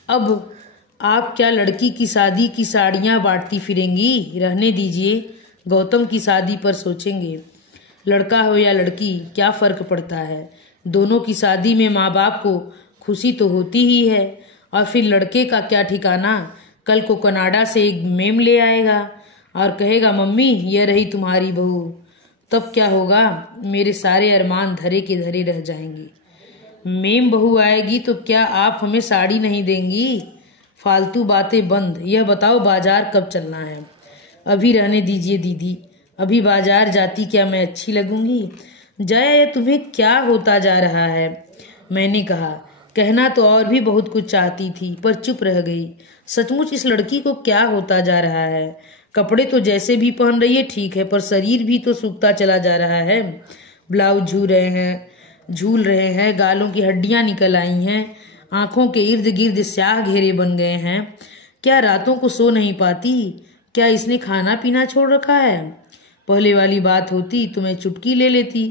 अब आप क्या लड़की की शादी की साड़ियाँ बांटती फिरेंगी? रहने दीजिए, गौतम की शादी पर सोचेंगे। लड़का हो या लड़की, क्या फ़र्क पड़ता है? दोनों की शादी में माँ बाप को खुशी तो होती ही है। और फिर लड़के का क्या ठिकाना, कल को कनाडा से एक मेम ले आएगा और कहेगा मम्मी ये रही तुम्हारी बहू। तब क्या होगा? मेरे सारे अरमान धरे के धरे रह जाएंगे। मेम बहू आएगी तो क्या आप हमें साड़ी नहीं देंगी? फालतू बातें बंद। यह बताओ बाजार कब चलना है? अभी रहने दीजिए दीदी, अभी बाजार जाती क्या मैं अच्छी लगूंगी? जया ये तुम्हें क्या होता जा रहा है? मैंने कहा। कहना तो और भी बहुत कुछ चाहती थी पर चुप रह गई। सचमुच इस लड़की को क्या होता जा रहा है? कपड़े तो जैसे भी पहन रही है ठीक है, पर शरीर भी तो सूखता चला जा रहा है। ब्लाउज झूल रहे हैं, गालों की हड्डियां निकल आई हैं, आंखों के इर्द गिर्द स्याह घेरे बन गए हैं। क्या रातों को सो नहीं पाती? क्या इसने खाना पीना छोड़ रखा है? पहले वाली बात होती तो मैं चुटकी ले लेती।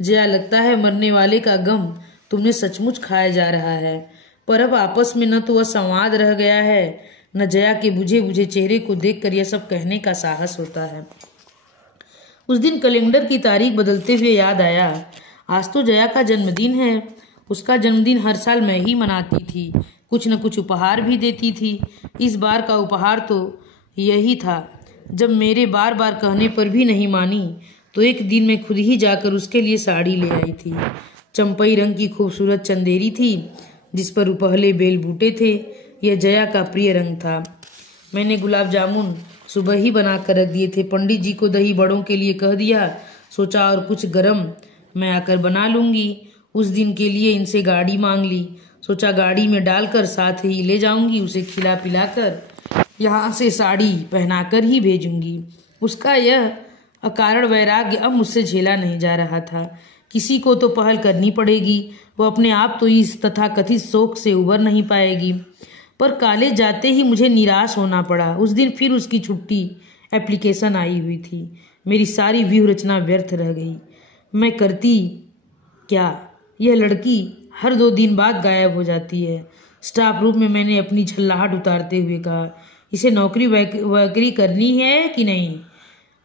जया लगता है मरने वाले का गम तुमने सचमुच खाया जा रहा है। पर अब आपस में न तो वह संवाद रह गया है, न जया के बुझे बुझे चेहरे को देखकर यह सब कहने का साहस होता है। उस दिन कैलेंडर की तारीख बदलते हुए याद आया, आज तो जया का जन्मदिन है। उसका जन्मदिन हर साल मैं ही मनाती थी, कुछ न कुछ उपहार भी देती थी। इस बार का उपहार तो यही था। जब मेरे बार बार कहने पर भी नहीं मानी तो एक दिन मैं खुद ही जाकर उसके लिए साड़ी ले आई थी। चंपई रंग की खूबसूरत चंदेरी थी जिस पर उपहले बेल बूटे थे। यह जया का प्रिय रंग था। मैंने गुलाब जामुन सुबह ही बना कर रख दिए थे। पंडित जी को दही बड़ों के लिए कह दिया। सोचा और कुछ गरम मैं आकर बना लूंगी। उस दिन के लिए इनसे गाड़ी मांग ली। सोचा गाड़ी में डालकर साथ ही ले जाऊंगी, उसे खिला पिलाकर यहाँ से साड़ी पहनाकर ही भेजूंगी। उसका यह अकारण वैराग्य अब मुझसे झेला नहीं जा रहा था। किसी को तो पहल करनी पड़ेगी। वो अपने आप तो इस तथाकथित शौक से उबर नहीं पाएगी। पर कॉलेज जाते ही मुझे निराश होना पड़ा। उस दिन फिर उसकी छुट्टी एप्लीकेशन आई हुई थी। मेरी सारी व्यूह रचना व्यर्थ रह गई। मैं करती क्या? यह लड़की हर 2 दिन बाद गायब हो जाती है। स्टाफ रूम में मैंने अपनी झल्लाहट उतारते हुए कहा, इसे नौकरी वैकरी करनी है कि नहीं?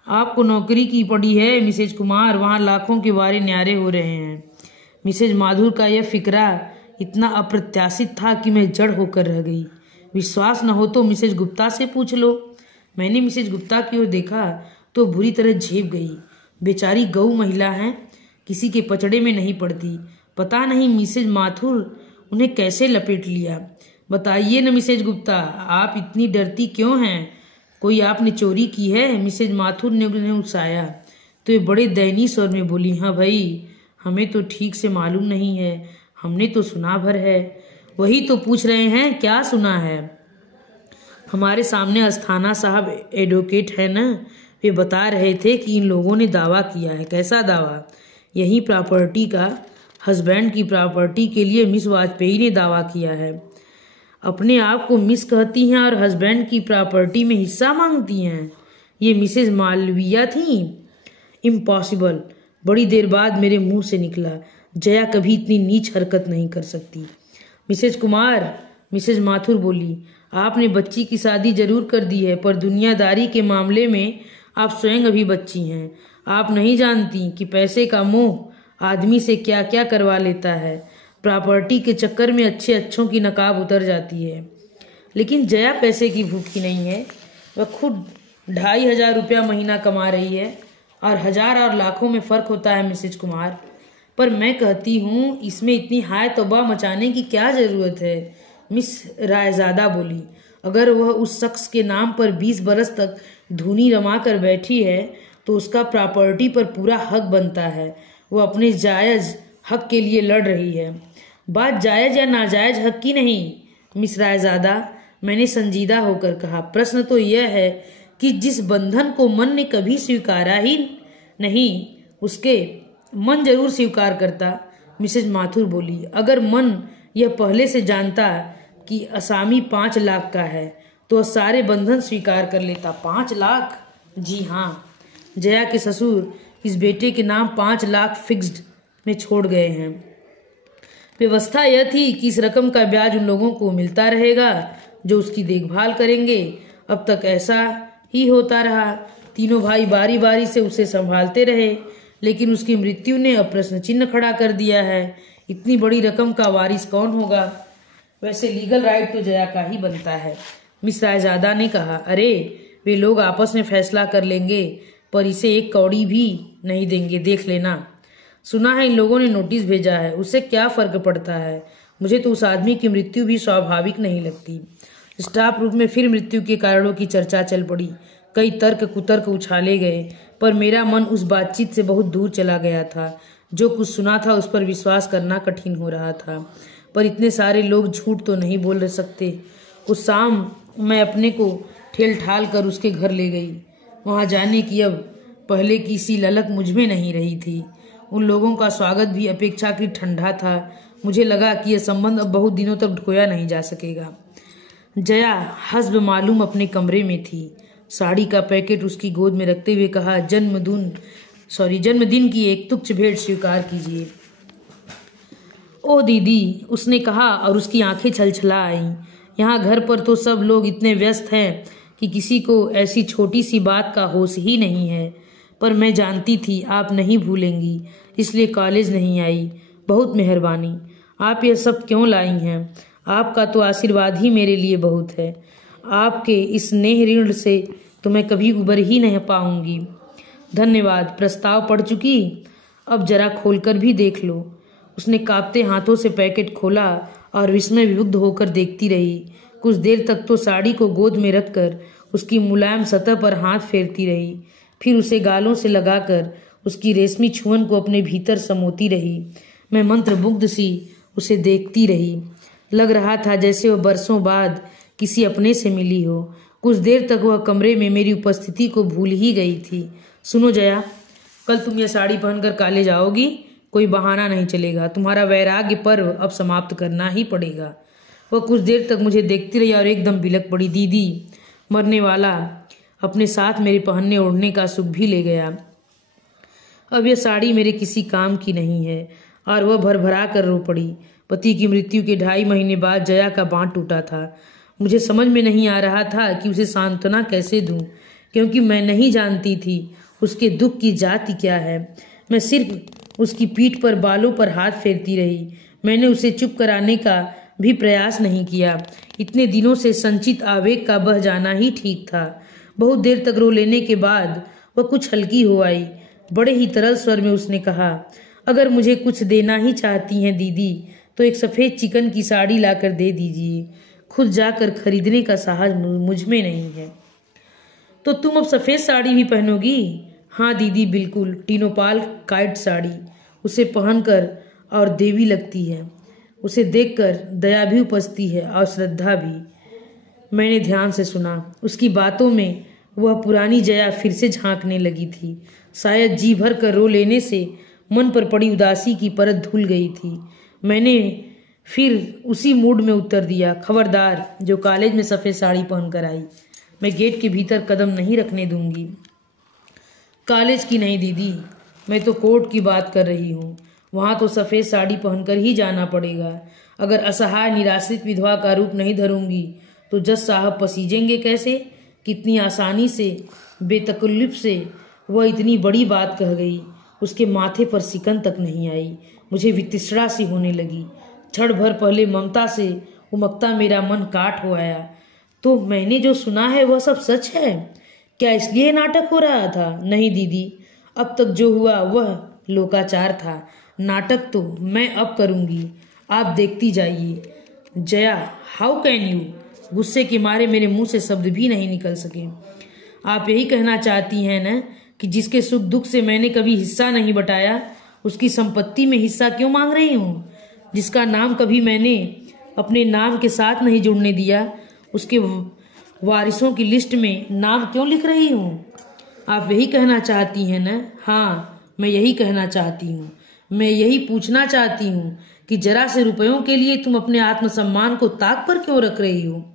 आपको नौकरी की पड़ी है मिसेज कुमार, वहाँ लाखों के वारे न्यारे हो रहे हैं। मिसेज माधुर का यह फिक्रा इतना अप्रत्याशित था कि मैं जड़ होकर रह गई। विश्वास न हो तो मिसेज गुप्ता से पूछ लो। मैंने मिसेज गुप्ता की ओर देखा तो बुरी तरह झेप गई। बेचारी गऊ महिला हैं, किसी के पचड़े में नहीं पड़ती। पता नहीं मिसेज माथुर उन्हें कैसे लपेट लिया। बताइए न मिसेज गुप्ता, आप इतनी डरती क्यों हैं? कोई आपने चोरी की है? मिसेज माथुर ने उन्हें उकसाया तो ये बड़े दयनीय स्वर में बोली, हाँ भाई, हमें तो ठीक से मालूम नहीं है, हमने तो सुना भर है। वही तो पूछ रहे हैं, क्या सुना है? हमारे सामने अस्थाना साहब एडवोकेट है ना, वे बता रहे थे कि इन लोगों ने दावा किया है। कैसा दावा? यही प्रॉपर्टी का। हस्बैंड की प्रॉपर्टी के लिए मिस वाजपेयी ने दावा किया है। अपने आप को मिस कहती हैं और हस्बैंड की प्रॉपर्टी में हिस्सा मांगती हैं। ये मिसेज मालविया थी? इम्पॉसिबल। बड़ी देर बाद मेरे मुंह से निकला, जया कभी इतनी नीच हरकत नहीं कर सकती। मिसेज कुमार, मिसेज माथुर बोली, आपने बच्ची की शादी जरूर कर दी है, पर दुनियादारी के मामले में आप स्वयं अभी बच्ची हैं। आप नहीं जानती कि पैसे का मोह आदमी से क्या क्या करवा लेता है। प्रॉपर्टी के चक्कर में अच्छे अच्छों की नकाब उतर जाती है। लेकिन जया पैसे की भूखी नहीं है। वह खुद 2500 रुपया महीना कमा रही है और 1000 और लाखों में फर्क होता है मिसेज कुमार। पर मैं कहती हूँ इसमें इतनी हाय तौबा मचाने की क्या जरूरत है? मिस रायजादा बोली, अगर वह उस शख्स के नाम पर 20 बरस तक धूनी रमा कर बैठी है तो उसका प्रॉपर्टी पर पूरा हक बनता है। वह अपने जायज हक के लिए लड़ रही है। बात जायज या नाजायज हक की नहीं मिस रायजादा, मैंने संजीदा होकर कहा। प्रश्न तो यह है कि जिस बंधन को मन ने कभी स्वीकारा ही नहीं उसके मन जरूर स्वीकार करता। मिसेज माथुर बोली, अगर मन यह पहले से जानता कि असामी 5 लाख का है तो सारे बंधन स्वीकार कर लेता। 5 लाख? जी हाँ, जया के ससुर इस बेटे के नाम 5 लाख फिक्स्ड में छोड़ गए हैं। व्यवस्था यह थी कि इस रकम का ब्याज उन लोगों को मिलता रहेगा जो उसकी देखभाल करेंगे। अब तक ऐसा ही होता रहा। तीनों भाई बारी बारी से उसे संभालते रहे, लेकिन उसकी मृत्यु ने अब प्रश्न चिन्ह खड़ा कर दिया है। इतनी बड़ी रकम का वारिस कौन होगा? वैसे लीगल राइट तो जया का ही बनता है। मिस रायजादा ने कहा, अरे वे लोग आपस में फैसला कर लेंगे, पर इसे एक कौड़ी भी नहीं देंगे, देख लेना। सुना है इन लोगों ने नोटिस भेजा है, उससे क्या फर्क पड़ता है? मुझे तो उस आदमी की मृत्यु भी स्वाभाविक नहीं लगती। स्टाफ रूम में फिर मृत्यु के कारणों की चर्चा चल पड़ी। कई तर्क कुतर्क उछाले गए, पर मेरा मन उस बातचीत से बहुत दूर चला गया था। जो कुछ सुना था उस पर विश्वास करना कठिन हो रहा था, पर इतने सारे लोग झूठ तो नहीं बोल सकते। उस शाम मैं अपने को ठेल ठाल कर उसके घर ले गई। वहां जाने की अब पहले की सी ललक मुझ में नहीं रही थी। उन लोगों का स्वागत भी अपेक्षाकृत ठंडा था। मुझे लगा कि यह संबंध अब बहुत दिनों तक ढोया नहीं जा सकेगा। जया हस्ब मालूम अपने कमरे में थी। साड़ी का पैकेट उसकी गोद में रखते हुए कहा, जन्मदिन की एक तुच्छ भेंट स्वीकार कीजिए। ओ दीदी, उसने कहा और उसकी आंखें छलछला आईं। यहाँ घर पर तो सब लोग इतने व्यस्त हैं कि किसी को ऐसी छोटी सी बात का होश ही नहीं है। पर मैं जानती थी आप नहीं भूलेंगी, इसलिए कॉलेज नहीं आई। बहुत मेहरबानी। आप यह सब क्यों लाई हैं? आपका तो आशीर्वाद ही मेरे लिए बहुत है। आपके इस स्नेह ऋण से तो मैं कभी उबर ही नहीं पाऊंगी। धन्यवाद। प्रस्ताव पढ़ चुकी? अब जरा खोलकर भी देख लो। उसने कांपते हाथों से पैकेट खोला और विस्मय विमुग्ध होकर देखती रही। कुछ देर तक तो साड़ी को गोद में रखकर उसकी मुलायम सतह पर हाथ फेरती रही, फिर उसे गालों से लगाकर उसकी रेशमी छुअन को अपने भीतर समोती रही। मैं मंत्रमुग्ध सी उसे देखती रही। लग रहा था जैसे वह बरसों बाद किसी अपने से मिली हो। कुछ देर तक वह कमरे में मेरी उपस्थिति को भूल ही गई थी। सुनो जया, कल तुम यह साड़ी पहनकर कॉलेज आओगी। कोई बहाना नहीं चलेगा। तुम्हारा वैराग्य पर्व अब समाप्त करना ही पड़ेगा। वह कुछ देर तक मुझे देखती रही और एकदम बिलक पड़ी। दीदी, मरने वाला अपने साथ मेरे पहनने ओढ़ने का सुख भी ले गया। अब यह साड़ी मेरे किसी काम की नहीं है। और वह भरभरा कर रो पड़ी। पति की मृत्यु के 2.5 महीने बाद जया का बांध टूटा था। मुझे समझ में नहीं आ रहा था कि उसे सांत्वना कैसे दूं, क्योंकि मैं नहीं जानती थी उसके दुख की जाति क्या है। मैं सिर्फ उसकी पीठ पर बालों पर हाथ फेरती रही। मैंने उसे चुप कराने का भी प्रयास नहीं किया। इतने दिनों से संचित आवेग का बह जाना ही ठीक था। बहुत देर तक रो लेने के बाद वह कुछ हल्की हो आई। बड़े ही तरल स्वर में उसने कहा, अगर मुझे कुछ देना ही चाहती हैं दीदी, तो एक सफ़ेद चिकन की साड़ी लाकर दे दीजिए। खुद जाकर खरीदने का साहस मुझ में नहीं है। तो तुम अब सफ़ेद साड़ी भी पहनोगी? हाँ दीदी, बिल्कुल। टीनोपाल काइट साड़ी उसे पहनकर और देवी लगती है। उसे देखकर दया भी उपजती है और श्रद्धा भी। मैंने ध्यान से सुना। उसकी बातों में वह पुरानी जया फिर से झांकने लगी थी। शायद जी भर कर रो लेने से मन पर पड़ी उदासी की परत धुल गई थी। मैंने फिर उसी मूड में उत्तर दिया, खबरदार जो कॉलेज में सफ़ेद साड़ी पहनकर आई, मैं गेट के भीतर कदम नहीं रखने दूंगी। कॉलेज की नहीं दीदी, मैं तो कोर्ट की बात कर रही हूँ। वहाँ तो सफ़ेद साड़ी पहनकर ही जाना पड़ेगा। अगर असहाय निराश्रित विधवा का रूप नहीं धरूंगी तो जज साहब पसीजेंगे कैसे? कितनी आसानी से, बेतकल्लुफ से वह इतनी बड़ी बात कह गई। उसके माथे पर सिकन तक नहीं आई। मुझे वितृष्णा सी होने लगी। क्षण भर पहले ममता से उमकता मेरा मन काट हो आया। तो मैंने जो सुना है वह सब सच है? क्या इसलिए नाटक हो रहा था? नहीं दीदी, अब तक जो हुआ वह लोकाचार था। नाटक तो मैं अब करूंगी, आप देखती जाइए। Jaya, how can you? गुस्से के मारे मेरे मुंह से शब्द भी नहीं निकल सके। आप यही कहना चाहती हैं न कि जिसके सुख दुख से मैंने कभी हिस्सा नहीं बटाया, उसकी संपत्ति में हिस्सा क्यों मांग रही हूँ? जिसका नाम कभी मैंने अपने नाम के साथ नहीं जुड़ने दिया, उसके वारिसों की लिस्ट में नाम क्यों लिख रही हूँ? आप यही कहना चाहती हैं न? हाँ, मैं यही कहना चाहती हूँ। मैं यही पूछना चाहती हूँ कि जरा से रुपयों के लिए तुम अपने आत्मसम्मान को ताक पर क्यों रख रही हो?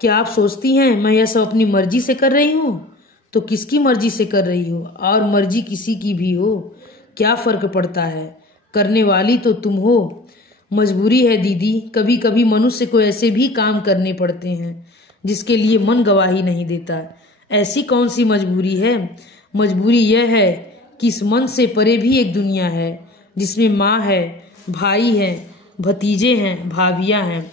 क्या आप सोचती हैं मैं यह सब अपनी मर्जी से कर रही हूँ? तो किसकी मर्जी से कर रही हो? और मर्जी किसी की भी हो, क्या फर्क पड़ता है? करने वाली तो तुम हो। मजबूरी है दीदी, कभी कभी मनुष्य को ऐसे भी काम करने पड़ते हैं जिसके लिए मन गवाही नहीं देता। ऐसी कौन सी मजबूरी है? मजबूरी यह है कि इस मन से परे भी एक दुनिया है जिसमें माँ है, भाई है, भतीजे हैं, भाभियाँ हैं।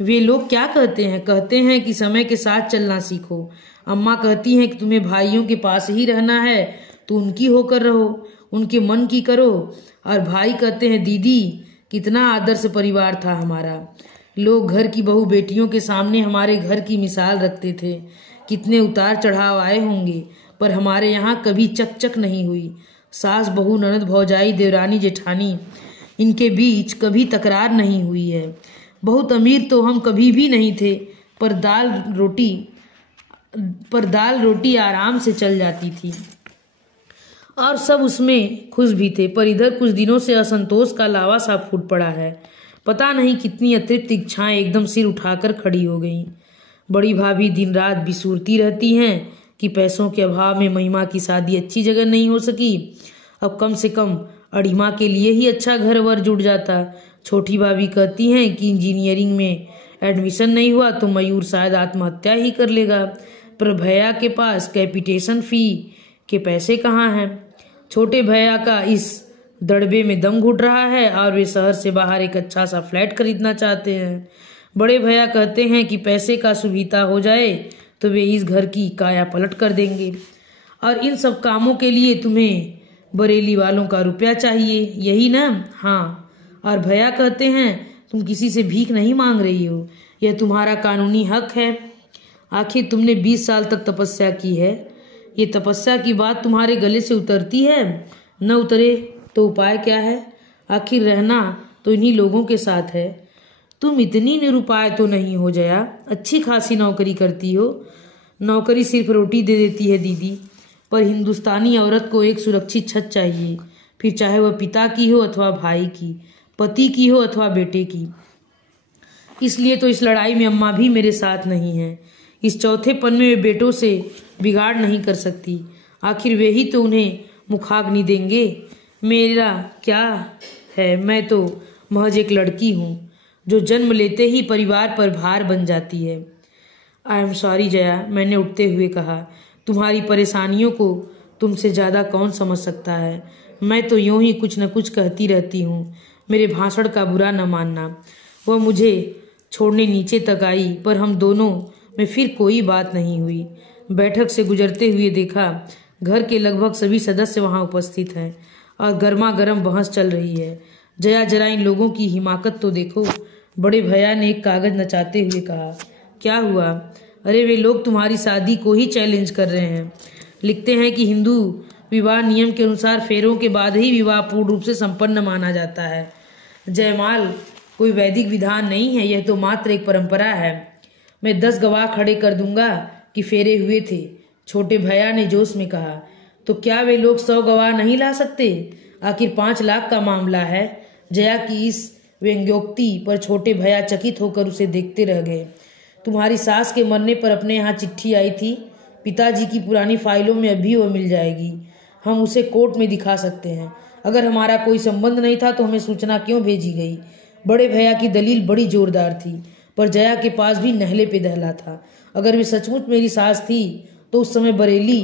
वे लोग क्या कहते हैं? कहते हैं कि समय के साथ चलना सीखो। अम्मा कहती हैं कि तुम्हें भाइयों के पास ही रहना है तो उनकी होकर रहो, उनके मन की करो। और भाई कहते हैं दीदी कितना आदर्श परिवार था हमारा। लोग घर की बहू बेटियों के सामने हमारे घर की मिसाल रखते थे। कितने उतार चढ़ाव आए होंगे, पर हमारे यहाँ कभी चकचक नहीं हुई। सास बहू, ननद भौजाई, देवरानी जेठानी, इनके बीच कभी तकरार नहीं हुई है। बहुत अमीर तो हम कभी भी नहीं थे, पर दाल रोटी आराम से चल जाती थी और सब उसमें खुश भी थे। पर इधर कुछ दिनों से असंतोष का लावा सा फूट पड़ा है। पता नहीं कितनी अतिरिक्त इच्छाएं एकदम सिर उठाकर खड़ी हो गईं। बड़ी भाभी दिन रात बिसूरती रहती हैं कि पैसों के अभाव में महिमा की शादी अच्छी जगह नहीं हो सकी। अब कम से कम अड़िमा के लिए ही अच्छा घर वर जुट जाता। छोटी भाभी कहती हैं कि इंजीनियरिंग में एडमिशन नहीं हुआ तो मयूर शायद आत्महत्या ही कर लेगा, पर भैया के पास कैपिटेशन फी के पैसे कहाँ हैं? छोटे भैया का इस दड़बे में दम घुट रहा है और वे शहर से बाहर एक अच्छा सा फ्लैट खरीदना चाहते हैं। बड़े भैया कहते हैं कि पैसे का सुविधा हो जाए तो वे इस घर की काया पलट कर देंगे, और इन सब कामों के लिए तुम्हें बरेली वालों का रुपया चाहिए, यही ना? हाँ। और भैया कहते हैं तुम किसी से भीख नहीं मांग रही हो, यह तुम्हारा कानूनी हक है। आखिर तुमने 20 साल तक तपस्या की है, ये तपस्या की बात तुम्हारे गले से उतरती है? न उतरे तो उपाय क्या है? आखिर रहना तो इन्हीं लोगों के साथ है। तुम इतनी निरुपाय तो नहीं हो जया, अच्छी खासी नौकरी करती हो। नौकरी सिर्फ रोटी दे देती है दीदी, पर हिंदुस्तानी औरत को एक सुरक्षित छत चाहिए, फिर चाहे वह पिता की हो अथवा भाई की, पति की हो अथवा बेटे की। इसलिए तो इस लड़ाई में अम्मा भी मेरे साथ नहीं है। इस चौथेपन में वे बेटों से बिगाड़ नहीं कर सकती। आखिर वे ही तो उन्हें मुखाग्नि देंगे। मेरा क्या है, मैं तो महज एक लड़की हूँ जो जन्म लेते ही परिवार पर भार बन जाती है। आई एम सॉरी जया, मैंने उठते हुए कहा। तुम्हारी परेशानियों को तुमसे ज़्यादा कौन समझ सकता है। मैं तो यूं ही कुछ न कुछ कहती रहती हूँ, मेरे भाषण का बुरा न मानना। वह मुझे छोड़ने नीचे तक आई, पर हम दोनों में फिर कोई बात नहीं हुई। बैठक से गुजरते हुए देखा घर के लगभग सभी सदस्य वहां उपस्थित हैं और गर्मा गर्म बहस चल रही है। जया, जरा इन लोगों की हिमाकत तो देखो। बड़े भैया ने एक कागज नचाते हुए कहा। क्या हुआ? अरे वे लोग तुम्हारी शादी को ही चैलेंज कर रहे हैं। लिखते हैं कि हिंदू विवाह नियम के अनुसार फेरों के बाद ही विवाह पूर्ण रूप से संपन्न माना जाता है। जयमाल कोई वैदिक विधान नहीं है, यह तो मात्र एक परंपरा है। मैं 10 गवाह खड़े कर दूंगा कि फेरे हुए थे, छोटे भैया ने जोश में कहा। तो क्या वे लोग 100 गवाह नहीं ला सकते? आखिर 5 लाख का मामला है। जया की इस व्यंग्योक्ति पर छोटे भैया चकित होकर उसे देखते रह गए। तुम्हारी सास के मरने पर अपने यहाँ चिट्ठी आई थी, पिताजी की पुरानी फाइलों में अभी वह मिल जाएगी। हम उसे कोर्ट में दिखा सकते हैं। अगर हमारा कोई संबंध नहीं था तो हमें सूचना क्यों भेजी गई? बड़े भैया की दलील बड़ी जोरदार थी, पर जया के पास भी नहले पे दहला था। अगर वे सचमुच मेरी सास थी तो उस समय बरेली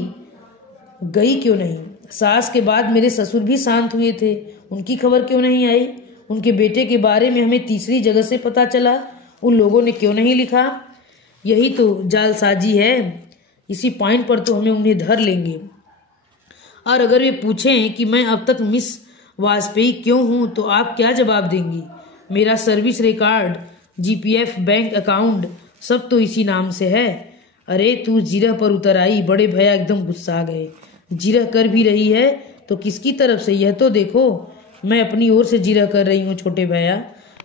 गई क्यों नहीं? सास के बाद मेरे ससुर भी शांत हुए थे, उनकी खबर क्यों नहीं आई? उनके बेटे के बारे में हमें तीसरी जगह से पता चला, उन लोगों ने क्यों नहीं लिखा? यही तो जालसाजी है। इसी पॉइंट पर तो हमें उन्हें धर लेंगे। और अगर वे पूछें कि मैं अब तक मिस वाजपेयी क्यों हूं तो आप क्या जवाब देंगी? मेरा service record, GPF, bank account सब तो इसी नाम से है। अरे तू जिरह पर उतर आई। बड़े भैया एकदम गुस्सा गए। जिरह कर भी रही है तो किसकी तरफ से, यह तो देखो। मैं अपनी ओर से जिरह कर रही हूँ छोटे भैया,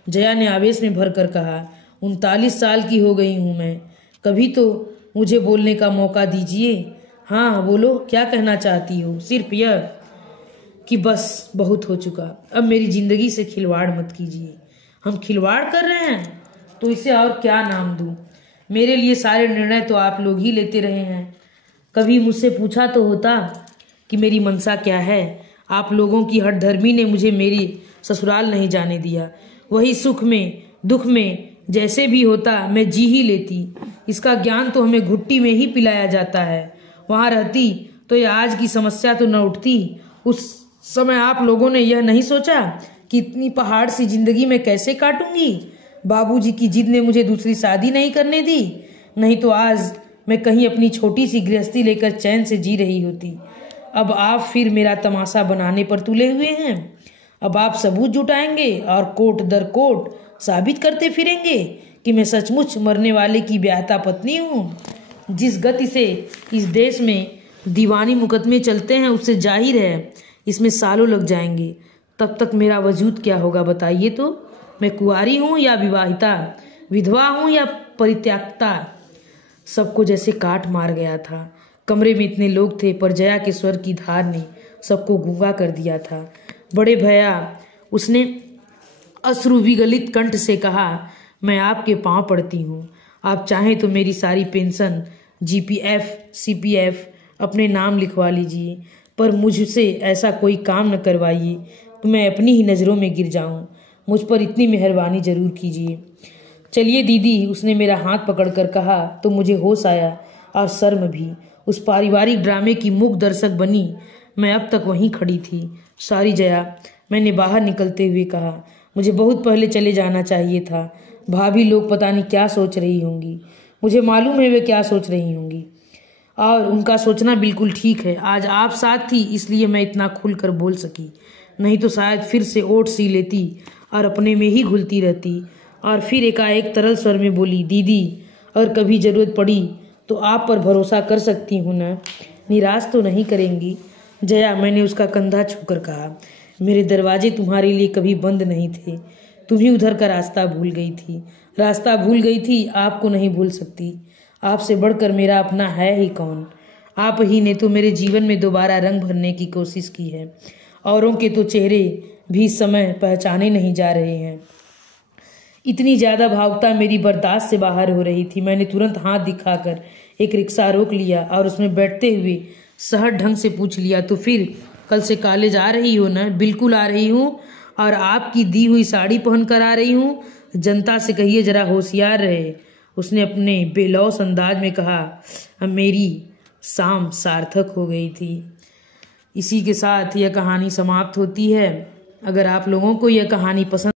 जया ने आवेश में भरकर कहा। 39 साल की हो गई हूँ मैं, कभी तो मुझे बोलने का मौका दीजिए। हाँ बोलो, क्या कहना चाहती हो? सिर्फ यह कि बस बहुत हो चुका, अब मेरी जिंदगी से खिलवाड़ मत कीजिए। हम खिलवाड़ कर रहे हैं तो इसे और क्या नाम दूं? मेरे लिए सारे निर्णय तो आप लोग ही लेते रहे हैं। कभी मुझसे पूछा तो होता कि मेरी मनसा क्या है? आप लोगों की हठधर्मी ने मुझे मेरी ससुराल नहीं जाने दिया। वही सुख में दुख में जैसे भी होता मैं जी ही लेती। इसका ज्ञान तो हमें घुट्टी में ही पिलाया जाता है। वहां रहती तो ये आज की समस्या तो न उठती। उस समय आप लोगों ने यह नहीं सोचा कि इतनी पहाड़ सी जिंदगी में कैसे काटूंगी। बाबूजी की जिद ने मुझे दूसरी शादी नहीं करने दी, नहीं तो आज मैं कहीं अपनी छोटी सी गृहस्थी लेकर चैन से जी रही होती। अब आप फिर मेरा तमाशा बनाने पर तुले हुए हैं। अब आप सबूत जुटाएंगे और कोर्ट दर कोर्ट साबित करते फिरेंगे कि मैं सचमुच मरने वाले की ब्याहता पत्नी हूँ। जिस गति से इस देश में दीवानी मुकदमे चलते हैं उससे जाहिर है इसमें सालों लग जाएंगे। तब तक मेरा वजूद क्या होगा बताइए तो? मैं कुंवारी हूँ या विवाहिता, विधवा हूँ या परित्यक्ता? सबको जैसे काट मार गया था। कमरे में इतने लोग थे पर जया के स्वर की धार ने सबको गूंगा कर दिया था। बड़े भैया, उसने अश्रु विगलित कंठ से कहा, मैं आपके पांव पड़ती हूँ। आप चाहें तो मेरी सारी पेंशन, जीपीएफ, सीपीएफ अपने नाम लिखवा लीजिए, पर मुझसे ऐसा कोई काम न करवाइए कि मैं अपनी ही नज़रों में गिर जाऊं। मुझ पर इतनी मेहरबानी जरूर कीजिए। चलिए दीदी, उसने मेरा हाथ पकड़कर कहा तो मुझे होश आया और शर्म भी। उस पारिवारिक ड्रामे की मूक दर्शक बनी मैं अब तक वहीं खड़ी थी। सॉरी जया, मैंने बाहर निकलते हुए कहा, मुझे बहुत पहले चले जाना चाहिए था। भाभी लोग पता नहीं क्या सोच रही होंगी। मुझे मालूम है वे क्या सोच रही होंगी और उनका सोचना बिल्कुल ठीक है। आज आप साथ थी इसलिए मैं इतना खुलकर बोल सकी, नहीं तो शायद फिर से ओट सी लेती और अपने में ही घुलती रहती। और फिर एकाएक तरल स्वर में बोली, दीदी अगर कभी जरूरत पड़ी तो आप पर भरोसा कर सकती हूँ ना? निराश तो नहीं करेंगी? जया, मैंने उसका कंधा छूकर कहा, मेरे दरवाजे तुम्हारे लिए कभी बंद नहीं थे। तुम ही उधर का रास्ता भूल गई थी। रास्ता भूल गई थी, आपको नहीं भूल सकती। आपसे बढ़कर मेरा अपना है ही कौन? आप ही ने तो मेरे जीवन में दोबारा रंग भरने की कोशिश की है। औरों के तो चेहरे भी समय पहचाने नहीं जा रहे हैं। इतनी ज्यादा भावुकता मेरी बर्दाश्त से बाहर हो रही थी। मैंने तुरंत हाथ दिखाकर एक रिक्शा रोक लिया और उसमें बैठते हुए सहज ढंग से पूछ लिया, तो फिर कल से कॉलेज आ रही हो ना? बिल्कुल आ रही हूँ, और आपकी दी हुई साड़ी पहन कर आ रही हूँ। जनता से कहिए जरा होशियार रहे, उसने अपने बेलौस अंदाज में कहा। अब मेरी शाम सार्थक हो गई थी। इसी के साथ यह कहानी समाप्त होती है। अगर आप लोगों को यह कहानी पसंद